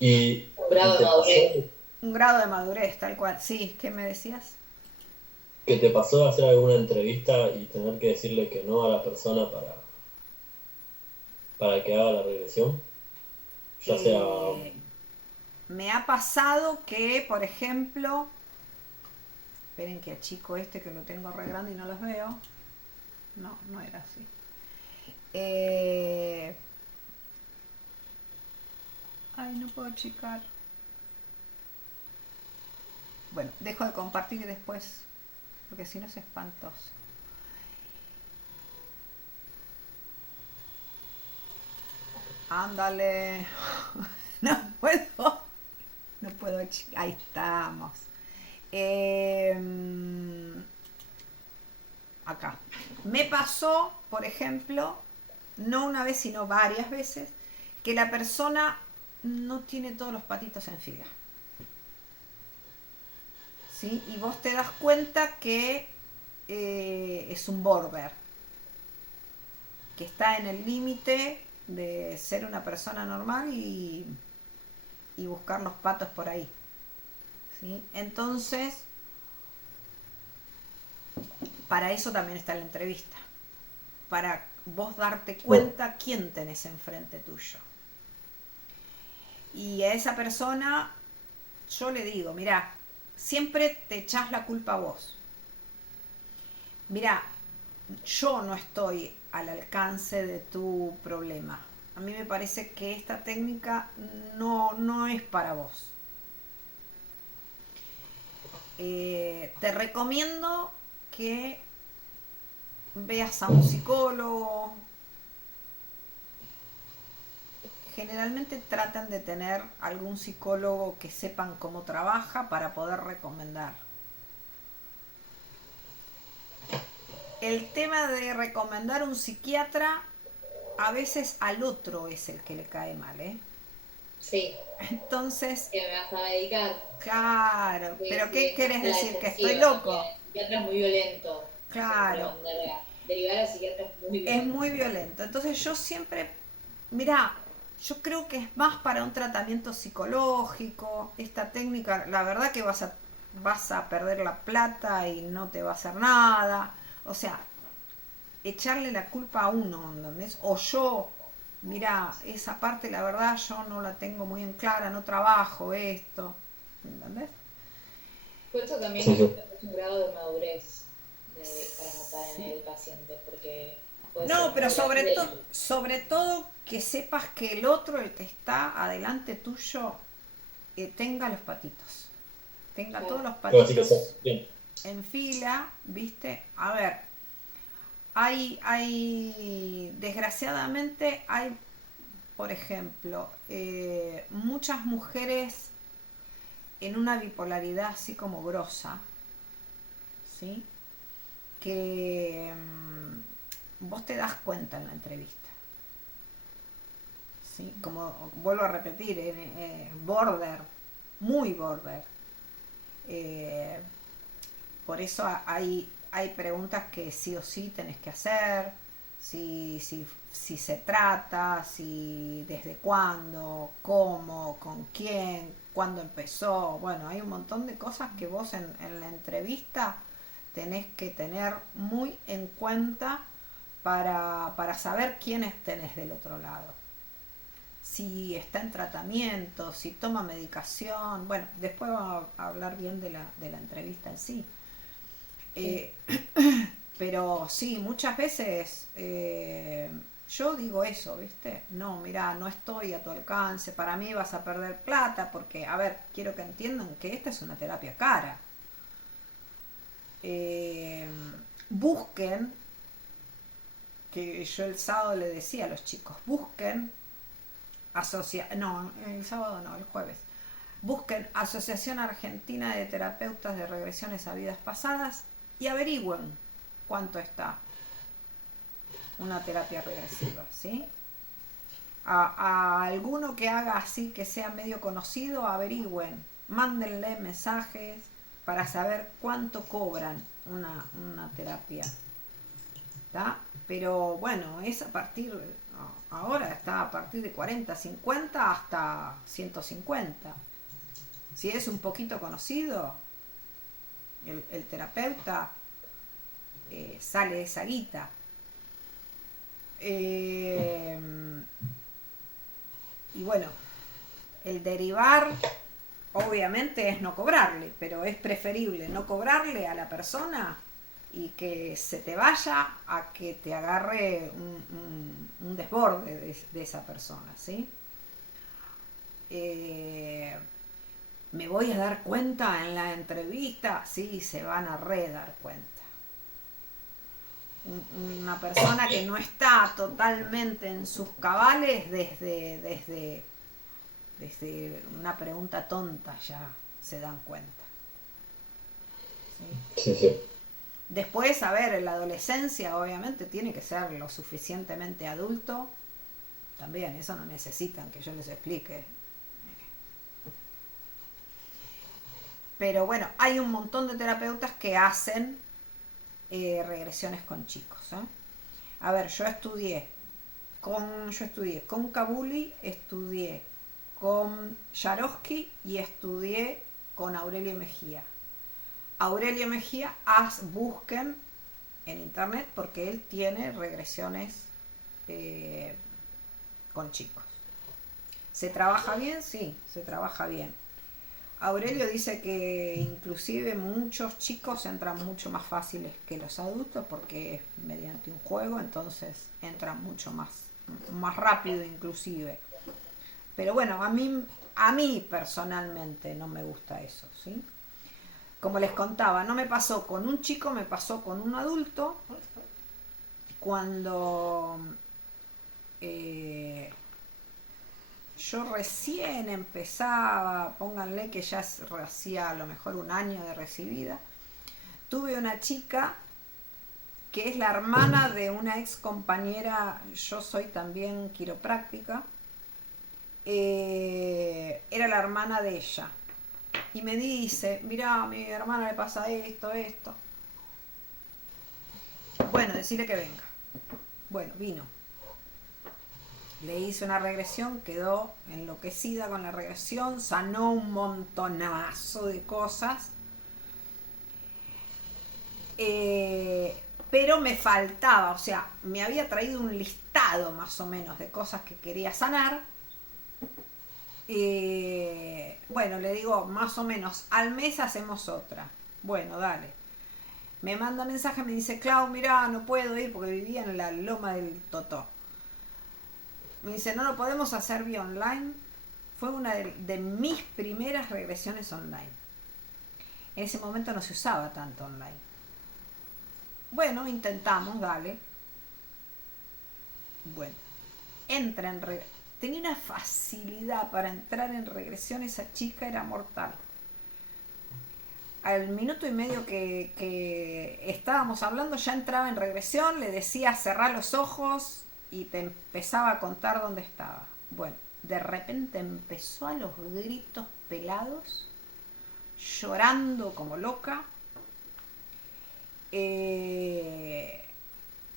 Y Un grado de te madurez. pasó, Un grado de madurez, tal cual. Sí, ¿qué me decías? que te pasó hacer alguna entrevista y tener que decirle que no a la persona para que haga la regresión? Ya sea, Eh, Me ha pasado que, por ejemplo, esperen que chico este que lo tengo re grande y no los veo. No, no era así. Ay, no puedo achicar. Bueno, dejo de compartir y después, porque si no es espantoso. Ándale. No puedo. No puedo achicar. Ahí estamos. Eh, Acá. Me pasó, por ejemplo, no una vez, sino varias veces, que la persona no tiene todos los patitos en fila. ¿Sí? Y vos te das cuenta que es un border, que está en el límite de ser una persona normal y buscar los patos por ahí. ¿Sí? Entonces, para eso también está la entrevista, para vos darte cuenta quién tenés enfrente tuyo. Y a esa persona yo le digo, mirá, siempre te echás la culpa a vos. Mirá, yo no estoy al alcance de tu problema. A mí me parece que esta técnica no es para vos. Te recomiendo que veas a un psicólogo. Generalmente tratan de tener algún psicólogo que sepan cómo trabaja para poder recomendar. El tema de recomendar un psiquiatra, a veces al otro es el que le cae mal, ¿eh? Sí. Entonces, ¿Qué me vas a dedicar? claro, Sí, pero sí, ¿qué es más querés a la decir? ¿Que estoy defensiva loco? también. El psiquiatra es muy violento. Siempre Claro, derivar al psiquiatra es muy es violento. muy violento. Entonces yo siempre, mira, yo creo que es más para un tratamiento psicológico. Esta técnica, la verdad que vas a perder la plata y no te va a hacer nada. O sea, echarle la culpa a uno, ¿entendés? O yo, mira, esa parte la verdad yo no la tengo muy en clara, no trabajo esto, ¿entendés? Por eso también sí, es sí. un grado de madurez para notar en Sí. el paciente, porque puede ser No, pero muy grande. sobre todo que sepas que el otro, el que está adelante tuyo, tenga los patitos. Tenga todos Claro. los Pero así que patitos bien. en fila, ¿viste? A ver, desgraciadamente hay, por ejemplo, muchas mujeres en una bipolaridad así como grosa, ¿sí? Que vos te das cuenta en la entrevista. ¿Sí? Como vuelvo a repetir, border, muy border. Eh, por eso hay preguntas que sí o sí tenés que hacer, si se trata, si desde cuándo, cómo, con quién, cuándo empezó. Bueno, hay un montón de cosas que vos en la entrevista tenés que tener muy en cuenta para saber quiénes tenés del otro lado. Si está en tratamiento, si toma medicación. Bueno, después vamos a hablar bien de la entrevista en sí. Sí. Eh, pero sí, muchas veces Yo digo eso, ¿viste? No, mirá, no estoy a tu alcance, para mí vas a perder plata, porque, a ver, quiero que entiendan que esta es una terapia cara. Eh, busquen, que yo el sábado le decía a los chicos, busquen, no, el sábado no, el jueves, busquen Asociación Argentina de Terapeutas de Regresiones a Vidas Pasadas y averigüen cuánto está una terapia regresiva, ¿sí? A alguno que haga así, que sea medio conocido, averigüen, mándenle mensajes para saber cuánto cobran una terapia, ¿tá? Pero bueno, es a partir, ahora está a partir de 40, 50 hasta 150. Si es un poquito conocido, el terapeuta sale esa guita. Y bueno, el derivar obviamente es no cobrarle, pero es preferible no cobrarle a la persona y que se te vaya a que te agarre un desborde de esa persona, ¿sí? ¿Me voy a dar cuenta en la entrevista? Sí, se van a dar cuenta. Una persona que no está totalmente en sus cabales desde una pregunta tonta ya se dan cuenta. ¿Sí? Sí, sí. Después, a ver, en la adolescencia obviamente tiene que ser lo suficientemente adulto. También, eso no necesitan que yo les explique. Pero bueno, hay un montón de terapeutas que hacen regresiones con chicos, ¿eh? A ver, yo estudié con Kabuli, estudié con Yaroski y estudié con Aurelio Mejía. Aurelio Mejía, busquen en internet porque él tiene regresiones con chicos. ¿Se trabaja bien? Sí, se trabaja bien. Aurelio dice que inclusive muchos chicos entran mucho más fáciles que los adultos porque es mediante un juego, entonces entran mucho más rápido inclusive. Pero bueno, a mí personalmente no me gusta eso, ¿sí? Como les contaba, no me pasó con un chico, me pasó con un adulto cuando yo recién empezaba, pónganle que ya hacía a lo mejor un año de recibida, tuve una chica que es la hermana de una ex compañera, yo soy también quiropráctica, era la hermana de ella, y me dice, mirá, a mi hermana le pasa esto. Bueno, decirle que venga. Bueno, vino. Le hice una regresión, quedó enloquecida con la regresión, sanó un montonazo de cosas. Pero me faltaba, o sea, me había traído un listado más o menos de cosas que quería sanar. Bueno, le digo, más o menos, al mes hacemos otra. Bueno, dale. Me manda mensaje, me dice, Clau, mirá, no puedo ir porque vivía en la loma del Totó. Me dice, no lo podemos hacer vía online. Fue una de mis primeras regresiones online. En ese momento no se usaba tanto online. Bueno, intentamos, dale. Bueno, entra en tenía una facilidad para entrar en regresión, esa chica era mortal. Al minuto y medio que estábamos hablando ya entraba en regresión, le decía cerrá los ojos y te empezaba a contar dónde estaba. Bueno, de repente empezó a los gritos pelados, llorando como loca.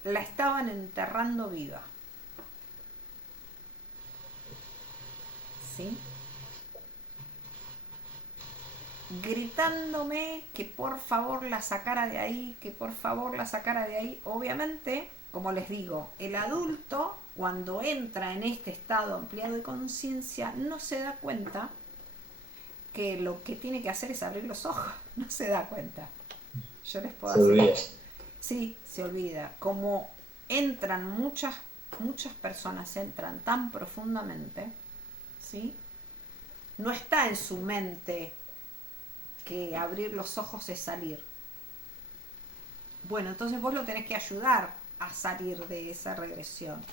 La estaban enterrando viva. ¿Sí? Gritándome que por favor la sacara de ahí, Obviamente, como les digo, el adulto cuando entra en este estado ampliado de conciencia no se da cuenta que lo que tiene que hacer es abrir los ojos, no se da cuenta. Yo les puedo Se olvida. Sí, se olvida. Como entran muchas personas entran tan profundamente, ¿sí? No está en su mente que abrir los ojos es salir. Bueno, entonces vos lo tenés que ayudar a salir de esa regresión.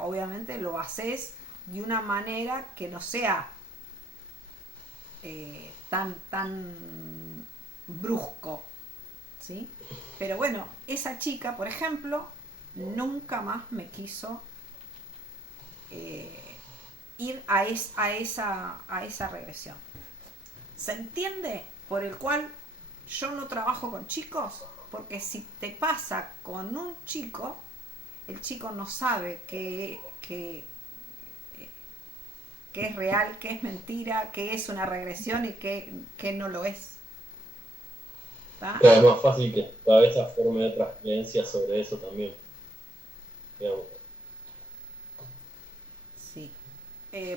Obviamente lo haces de una manera que no sea tan brusco, ¿sí? Pero bueno, esa chica, por ejemplo, nunca más me quiso ir a esa regresión. ¿Se entiende? Por el cual yo no trabajo con chicos, porque si te pasa con un chico, el chico no sabe que es real, que es mentira, que es una regresión y que no lo es. ¿Tá? Pero es más fácil que tu cabeza forme otras creencias sobre eso también, digamos. Sí.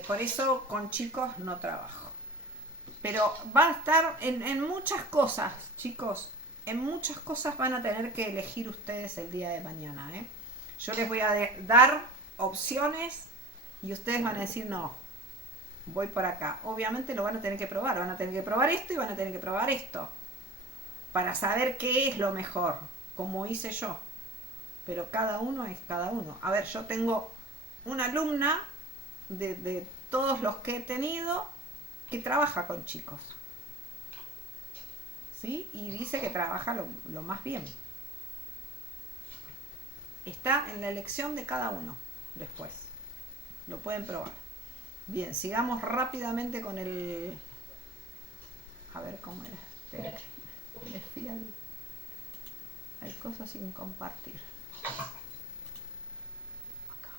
Por eso con chicos no trabajo. Pero va a estar en muchas cosas, chicos. En muchas cosas van a tener que elegir ustedes el día de mañana, ¿eh? Yo les voy a dar opciones y ustedes van a decir no, voy por acá. Obviamente lo van a tener que probar. Van a tener que probar esto y van a tener que probar esto. Para saber qué es lo mejor, como hice yo. Pero cada uno es cada uno. A ver, yo tengo una alumna de todos los que he tenido que trabaja con chicos, ¿sí? Y dice que trabaja lo más bien. Está en la elección de cada uno después. Lo pueden probar. Bien, sigamos rápidamente con el... A ver cómo era. Espera, me fui hay cosas sin compartir. Acá.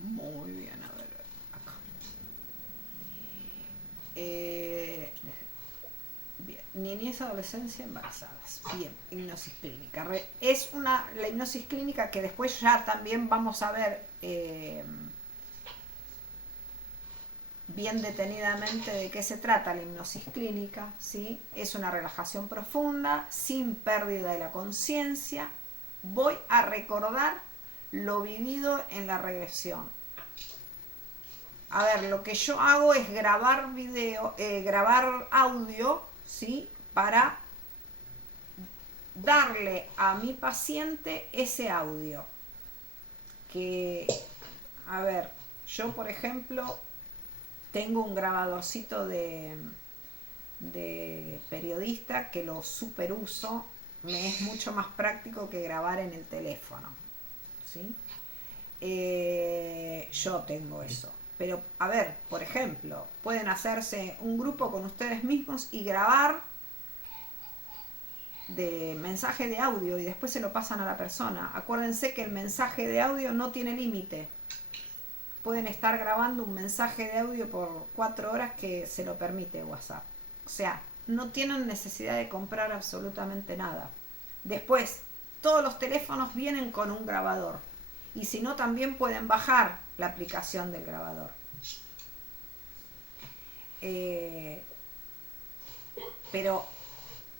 Muy bien, a ver, acá. Bien, niñez, adolescencia, embarazadas. Bien, hipnosis clínica. La hipnosis clínica que después ya también vamos a ver bien detenidamente de qué se trata la hipnosis clínica, ¿sí? Es una relajación profunda, sin pérdida de la conciencia. Voy a recordar lo vivido en la regresión. A ver, lo que yo hago es grabar grabar audio, ¿sí? Para darle a mi paciente ese audio. Que, a ver, yo por ejemplo tengo un grabadorcito de periodista que lo super uso. Me es mucho más práctico que grabar en el teléfono, ¿sí? Yo tengo eso. Pero, a ver, por ejemplo, pueden hacerse un grupo con ustedes mismos y grabar de mensaje de audio y después se lo pasan a la persona. Acuérdense que el mensaje de audio no tiene límite. Pueden estar grabando un mensaje de audio por 4 horas que se lo permite WhatsApp. O sea, no tienen necesidad de comprar absolutamente nada. Después, todos los teléfonos vienen con un grabador. Y si no, también pueden bajar la aplicación del grabador. Pero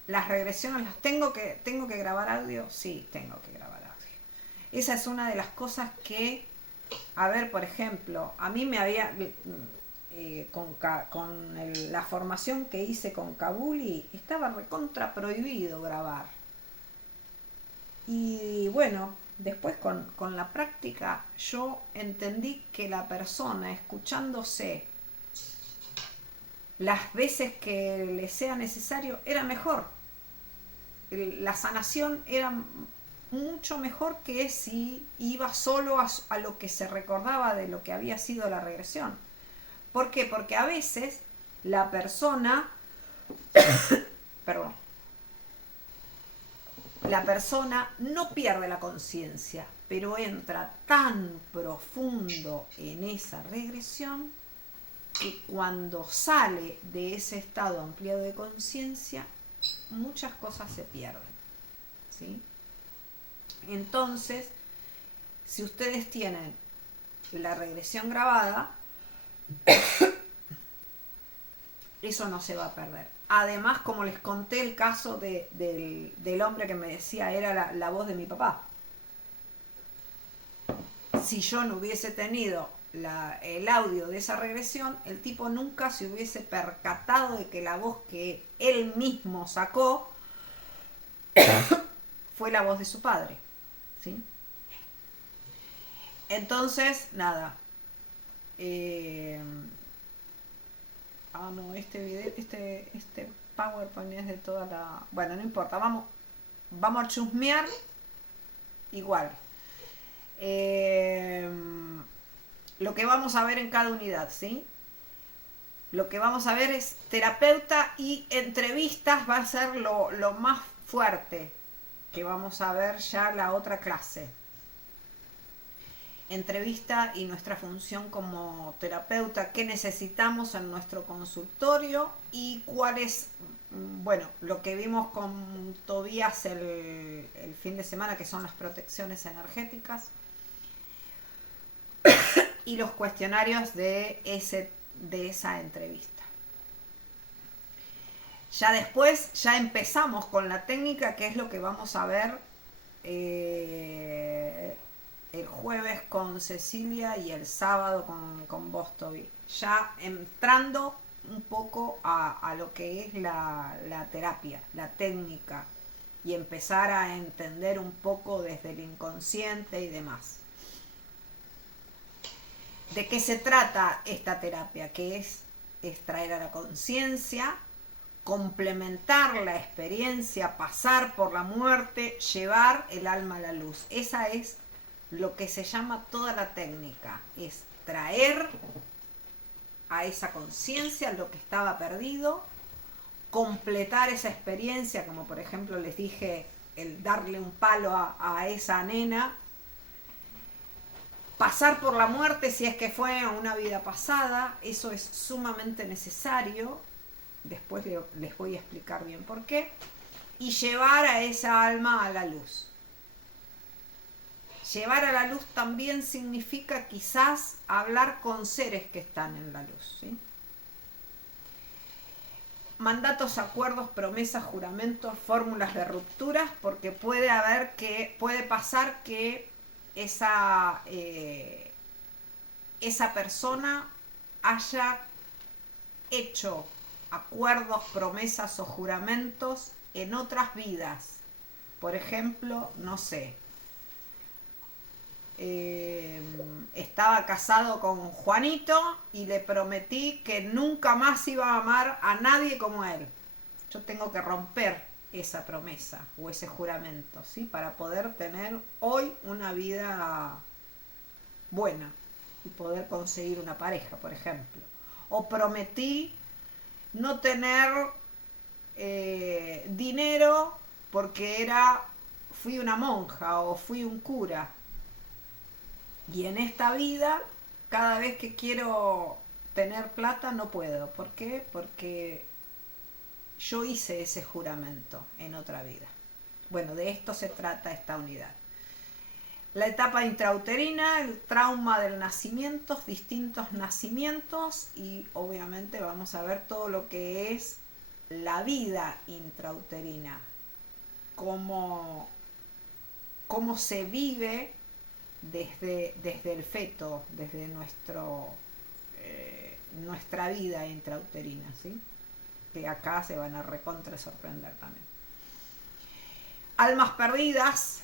las regresiones las tengo que grabar audio. Sí, tengo que grabar audio. Esa es una de las cosas que, a ver, por ejemplo, a mí me había con la formación que hice con Kabuli, estaba recontra prohibido grabar. Y bueno, después con la práctica yo entendí que la persona escuchándose las veces que le sea necesario era mejor. La sanación era mucho mejor que si iba solo a lo que se recordaba de lo que había sido la regresión. ¿Por qué? Porque a veces la persona perdón, la persona no pierde la conciencia, pero entra tan profundo en esa regresión que cuando sale de ese estado ampliado de conciencia, muchas cosas se pierden, ¿sí? Entonces, si ustedes tienen la regresión grabada, Eso no se va a perder. Además, como les conté el caso del hombre que me decía era la voz de mi papá. Si yo no hubiese tenido el audio de esa regresión, el tipo nunca se hubiese percatado de que la voz que él mismo sacó fue la voz de su padre, ¿sí? Entonces, nada. No, este video, este PowerPoint es de toda la... Bueno, no importa, vamos a chusmear igual. Lo que vamos a ver en cada unidad, ¿sí? Lo que vamos a ver es terapeuta y entrevistas, va a ser lo más fuerte que vamos a ver ya la otra clase. Entrevista y nuestra función como terapeuta, qué necesitamos en nuestro consultorio y cuál es, bueno, lo que vimos con Tobías el fin de semana, que son las protecciones energéticas y los cuestionarios de esa entrevista. Ya después, ya empezamos con la técnica, que es lo que vamos a ver el jueves con Cecilia y el sábado con vos, Toby. Ya entrando un poco a lo que es la terapia, la técnica, y empezar a entender un poco desde el inconsciente y demás. ¿De qué se trata esta terapia? Que es traer a la conciencia, complementar la experiencia, pasar por la muerte, llevar el alma a la luz. Esa es lo que se llama toda la técnica, es traer a esa conciencia lo que estaba perdido, completar esa experiencia, como por ejemplo les dije, el darle un palo a esa nena, pasar por la muerte si es que fue una vida pasada, eso es sumamente necesario, después les voy a explicar bien por qué, y llevar a esa alma a la luz. Llevar a la luz también significa quizás hablar con seres que están en la luz, ¿sí? Mandatos, acuerdos, promesas, juramentos, fórmulas de rupturas, porque puede pasar que esa persona haya hecho acuerdos, promesas o juramentos en otras vidas. Por ejemplo, no sé, estaba casado con Juanito y le prometí que nunca más iba a amar a nadie como él. Yo tengo que romper esa promesa o ese juramento, ¿sí? Para poder tener hoy una vida buena y poder conseguir una pareja, por ejemplo. O prometí no tener dinero porque fui una monja o fui un cura. Y en esta vida, cada vez que quiero tener plata, no puedo. ¿Por qué? Porque yo hice ese juramento en otra vida. Bueno, de esto se trata esta unidad. La etapa intrauterina, el trauma del nacimiento, distintos nacimientos, y obviamente vamos a ver todo lo que es la vida intrauterina. Cómo se vive desde el feto, desde nuestra vida intrauterina, ¿sí? Que acá se van a recontra sorprender también. Almas perdidas,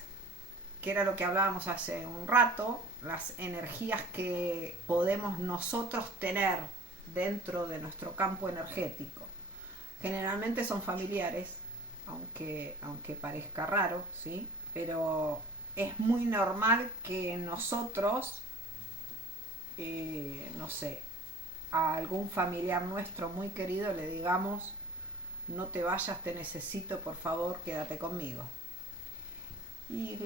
que era lo que hablábamos hace un rato, las energías que podemos nosotros tener dentro de nuestro campo energético. Generalmente son familiares, aunque parezca raro, ¿sí? Pero es muy normal que nosotros, no sé, a algún familiar nuestro muy querido le digamos: no te vayas, te necesito, por favor, quédate conmigo. Y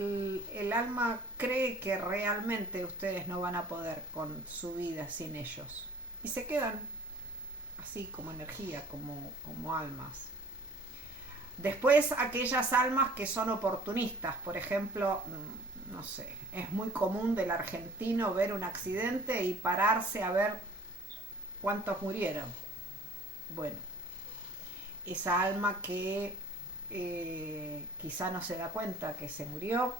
el alma cree que realmente ustedes no van a poder con su vida sin ellos. Y se quedan así como energía, como almas. Después, aquellas almas que son oportunistas, por ejemplo, no sé, es muy común del argentino ver un accidente y pararse a ver cuántos murieron. bueno, esa alma que quizá no se da cuenta que se murió,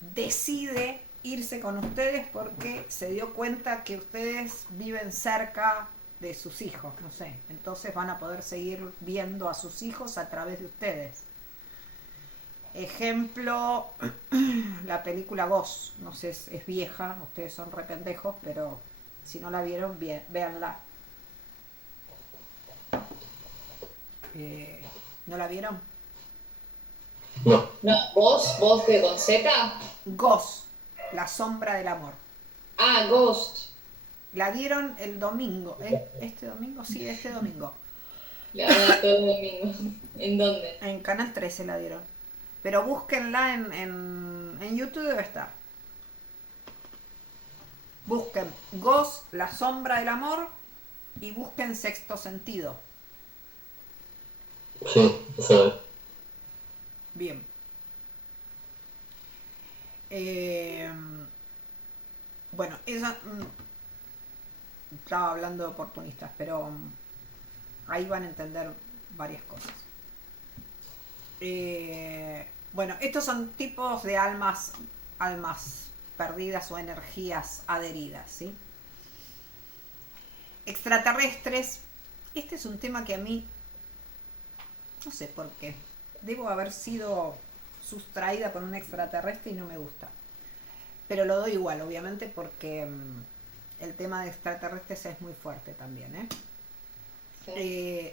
decide irse con ustedes porque se dio cuenta que ustedes viven cerca de sus hijos, no sé, entonces van a poder seguir viendo a sus hijos a través de ustedes. Ejemplo, la película Ghost, no sé, es vieja, ustedes son re pendejos, pero si no la vieron, véanla. ¿No la vieron? No. No, vos de con Z. Ghost, la sombra del amor. Ah, Ghost. La dieron el domingo. ¿Este domingo? Sí, este domingo. La verdad, todo el domingo. ¿En dónde? En Canal 13 la dieron. Pero búsquenla en YouTube, debe estar. Busquen Ghost, la sombra del amor, y busquen Sexto Sentido. Sí, eso es. Bien. Bueno, esa... estaba hablando de oportunistas, pero ahí van a entender varias cosas. Bueno, estos son tipos de almas perdidas o energías adheridas, ¿sí? Extraterrestres. Este es un tema que a mí, no sé por qué, debo haber sido sustraída por un extraterrestre y no me gusta. Pero lo doy igual, obviamente, porque el tema de extraterrestres es muy fuerte también, ¿eh? Sí.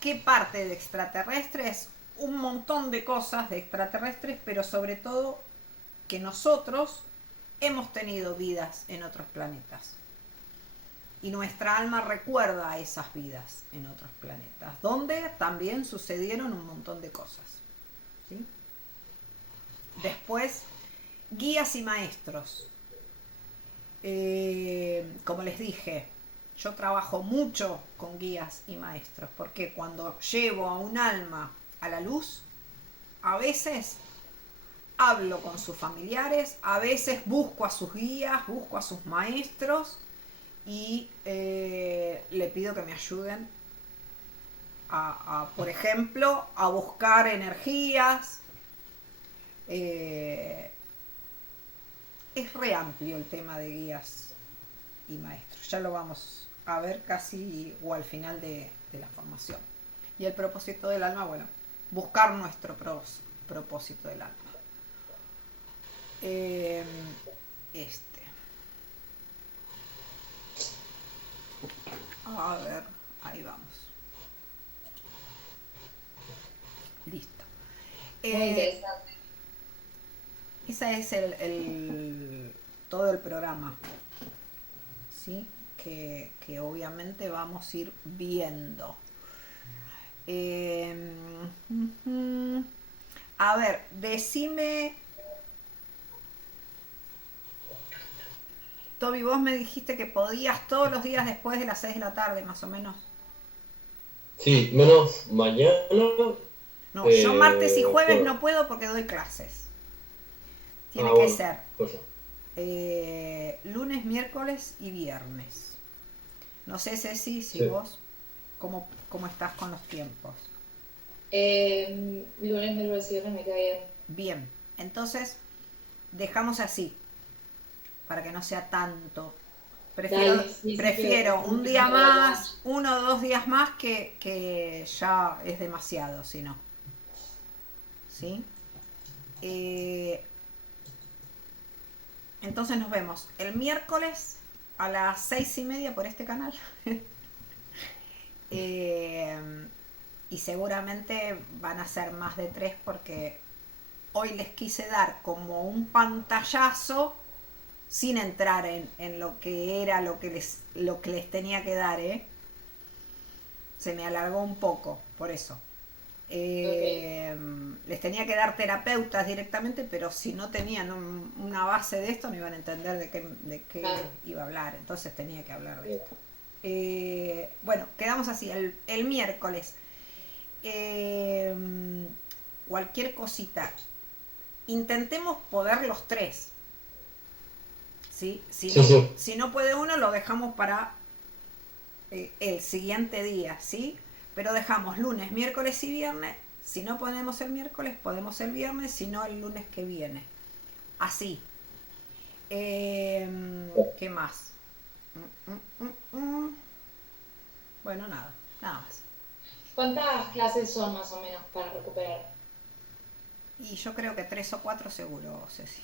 ¿Qué parte de extraterrestres? Un montón de cosas de extraterrestres, pero sobre todo que nosotros hemos tenido vidas en otros planetas. Y nuestra alma recuerda esas vidas en otros planetas, donde también sucedieron un montón de cosas, ¿sí? Después, guías y maestros. Como les dije, yo trabajo mucho con guías y maestros, porque cuando llevo a un alma a la luz, a veces hablo con sus familiares, a veces busco a sus guías, busco a sus maestros y le pido que me ayuden por ejemplo, a buscar energías. Es re amplio el tema de guías y maestros. Ya lo vamos a ver casi o al final de la formación. Y el propósito del alma, bueno, buscar nuestro propósito del alma. A ver, ahí vamos. Listo. Muy interesante. Ese es todo el programa, ¿sí? Que obviamente vamos a ir viendo. A ver, decime, Toby, vos me dijiste que podías todos los días después de las 6 de la tarde, más o menos. Sí, menos mañana. No, yo martes y jueves Bueno. no puedo porque doy clases. Tiene que Bueno, ser pues lunes, miércoles y viernes. No sé, Ceci, si sí. vos, ¿cómo estás con los tiempos? Lunes, miércoles y viernes me cae bien. Bien, entonces dejamos así, para que no sea tanto. Prefiero un día más, 1 o 2 días más, que ya es demasiado, si no. ¿Sí? Entonces nos vemos el miércoles a las 6:30 por este canal. Y seguramente van a ser más de 3 porque hoy les quise dar como un pantallazo sin entrar en lo que era lo que les tenía que dar, Se me alargó un poco, por eso. Les tenía que dar terapeutas directamente, pero si no tenían una base de esto no iban a entender de qué iba a hablar, entonces tenía que hablar de esto. Bueno, quedamos así, el miércoles. Cualquier cosita, intentemos poder los 3, ¿sí? Si Sí, no, sí. si no puede uno, lo dejamos para el siguiente día, ¿sí? Pero dejamos lunes, miércoles y viernes. Si no podemos el miércoles, podemos el viernes, si no el lunes que viene. Así. ¿Qué más? Bueno, nada más. ¿Cuántas clases son más o menos para recuperar? Y yo creo que 3 o 4 seguro, Ceci.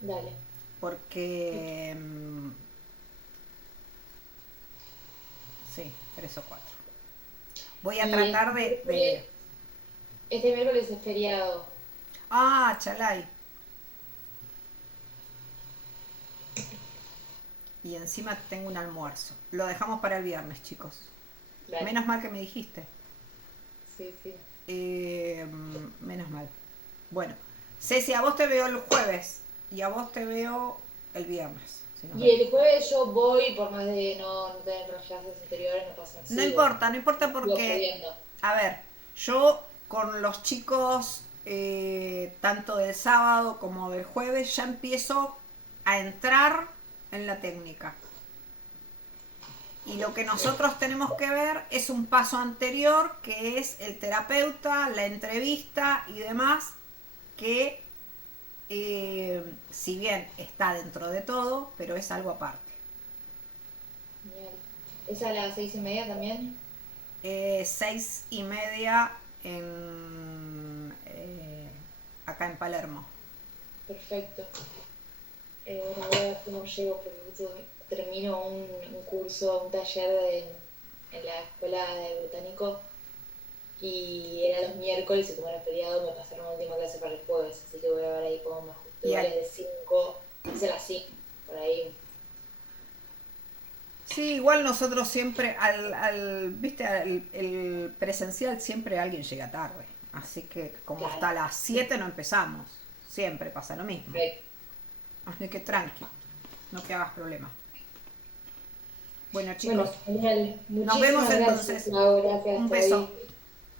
Dale. Porque... sí, 3 o 4. Voy a Y tratar de... Este miércoles es feriado. Ah, chalay. Y encima tengo un almuerzo. Lo dejamos para el viernes, chicos. Dale. Menos mal que me dijiste. Sí, sí. Menos mal. Bueno, Ceci, a vos te veo el jueves y a vos te veo el viernes. Si nos Y vemos. el jueves yo voy, por más de no tener las clases anteriores, no pasa nada. No importa, no importa Sigo porque, pudiendo. a ver, yo con los chicos, tanto del sábado como del jueves, ya empiezo a entrar en la técnica. Y lo que nosotros tenemos que ver es un paso anterior, que es el terapeuta, la entrevista y demás, que si bien está dentro de todo, pero es algo aparte. Genial. ¿Es a las 6:30 también? 6:30 acá en Palermo. Perfecto. Bueno, voy a ver cómo llego, porque justo termino un curso, un taller en la escuela de botánico y era los miércoles y como era feriado me pasaron la última clase para el jueves, así que voy a ver ahí cómo me ajusto. Igual es de 5, es a las 5, por ahí. Sí, igual nosotros siempre, viste, el presencial siempre alguien llega tarde. Así que como Claro. hasta las 7 no empezamos. Siempre pasa lo mismo. Perfecto. Así que tranqui, no te hagas problema. Bueno, chicos, Bueno, genial. nos vemos Muchísimas entonces. gracias, Lau, gracias Un por beso. ahí.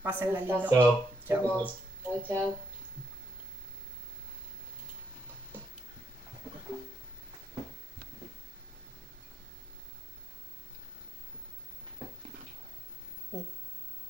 Pásenla lindo. Chao. Chao. Nos vemos. Chao, chao.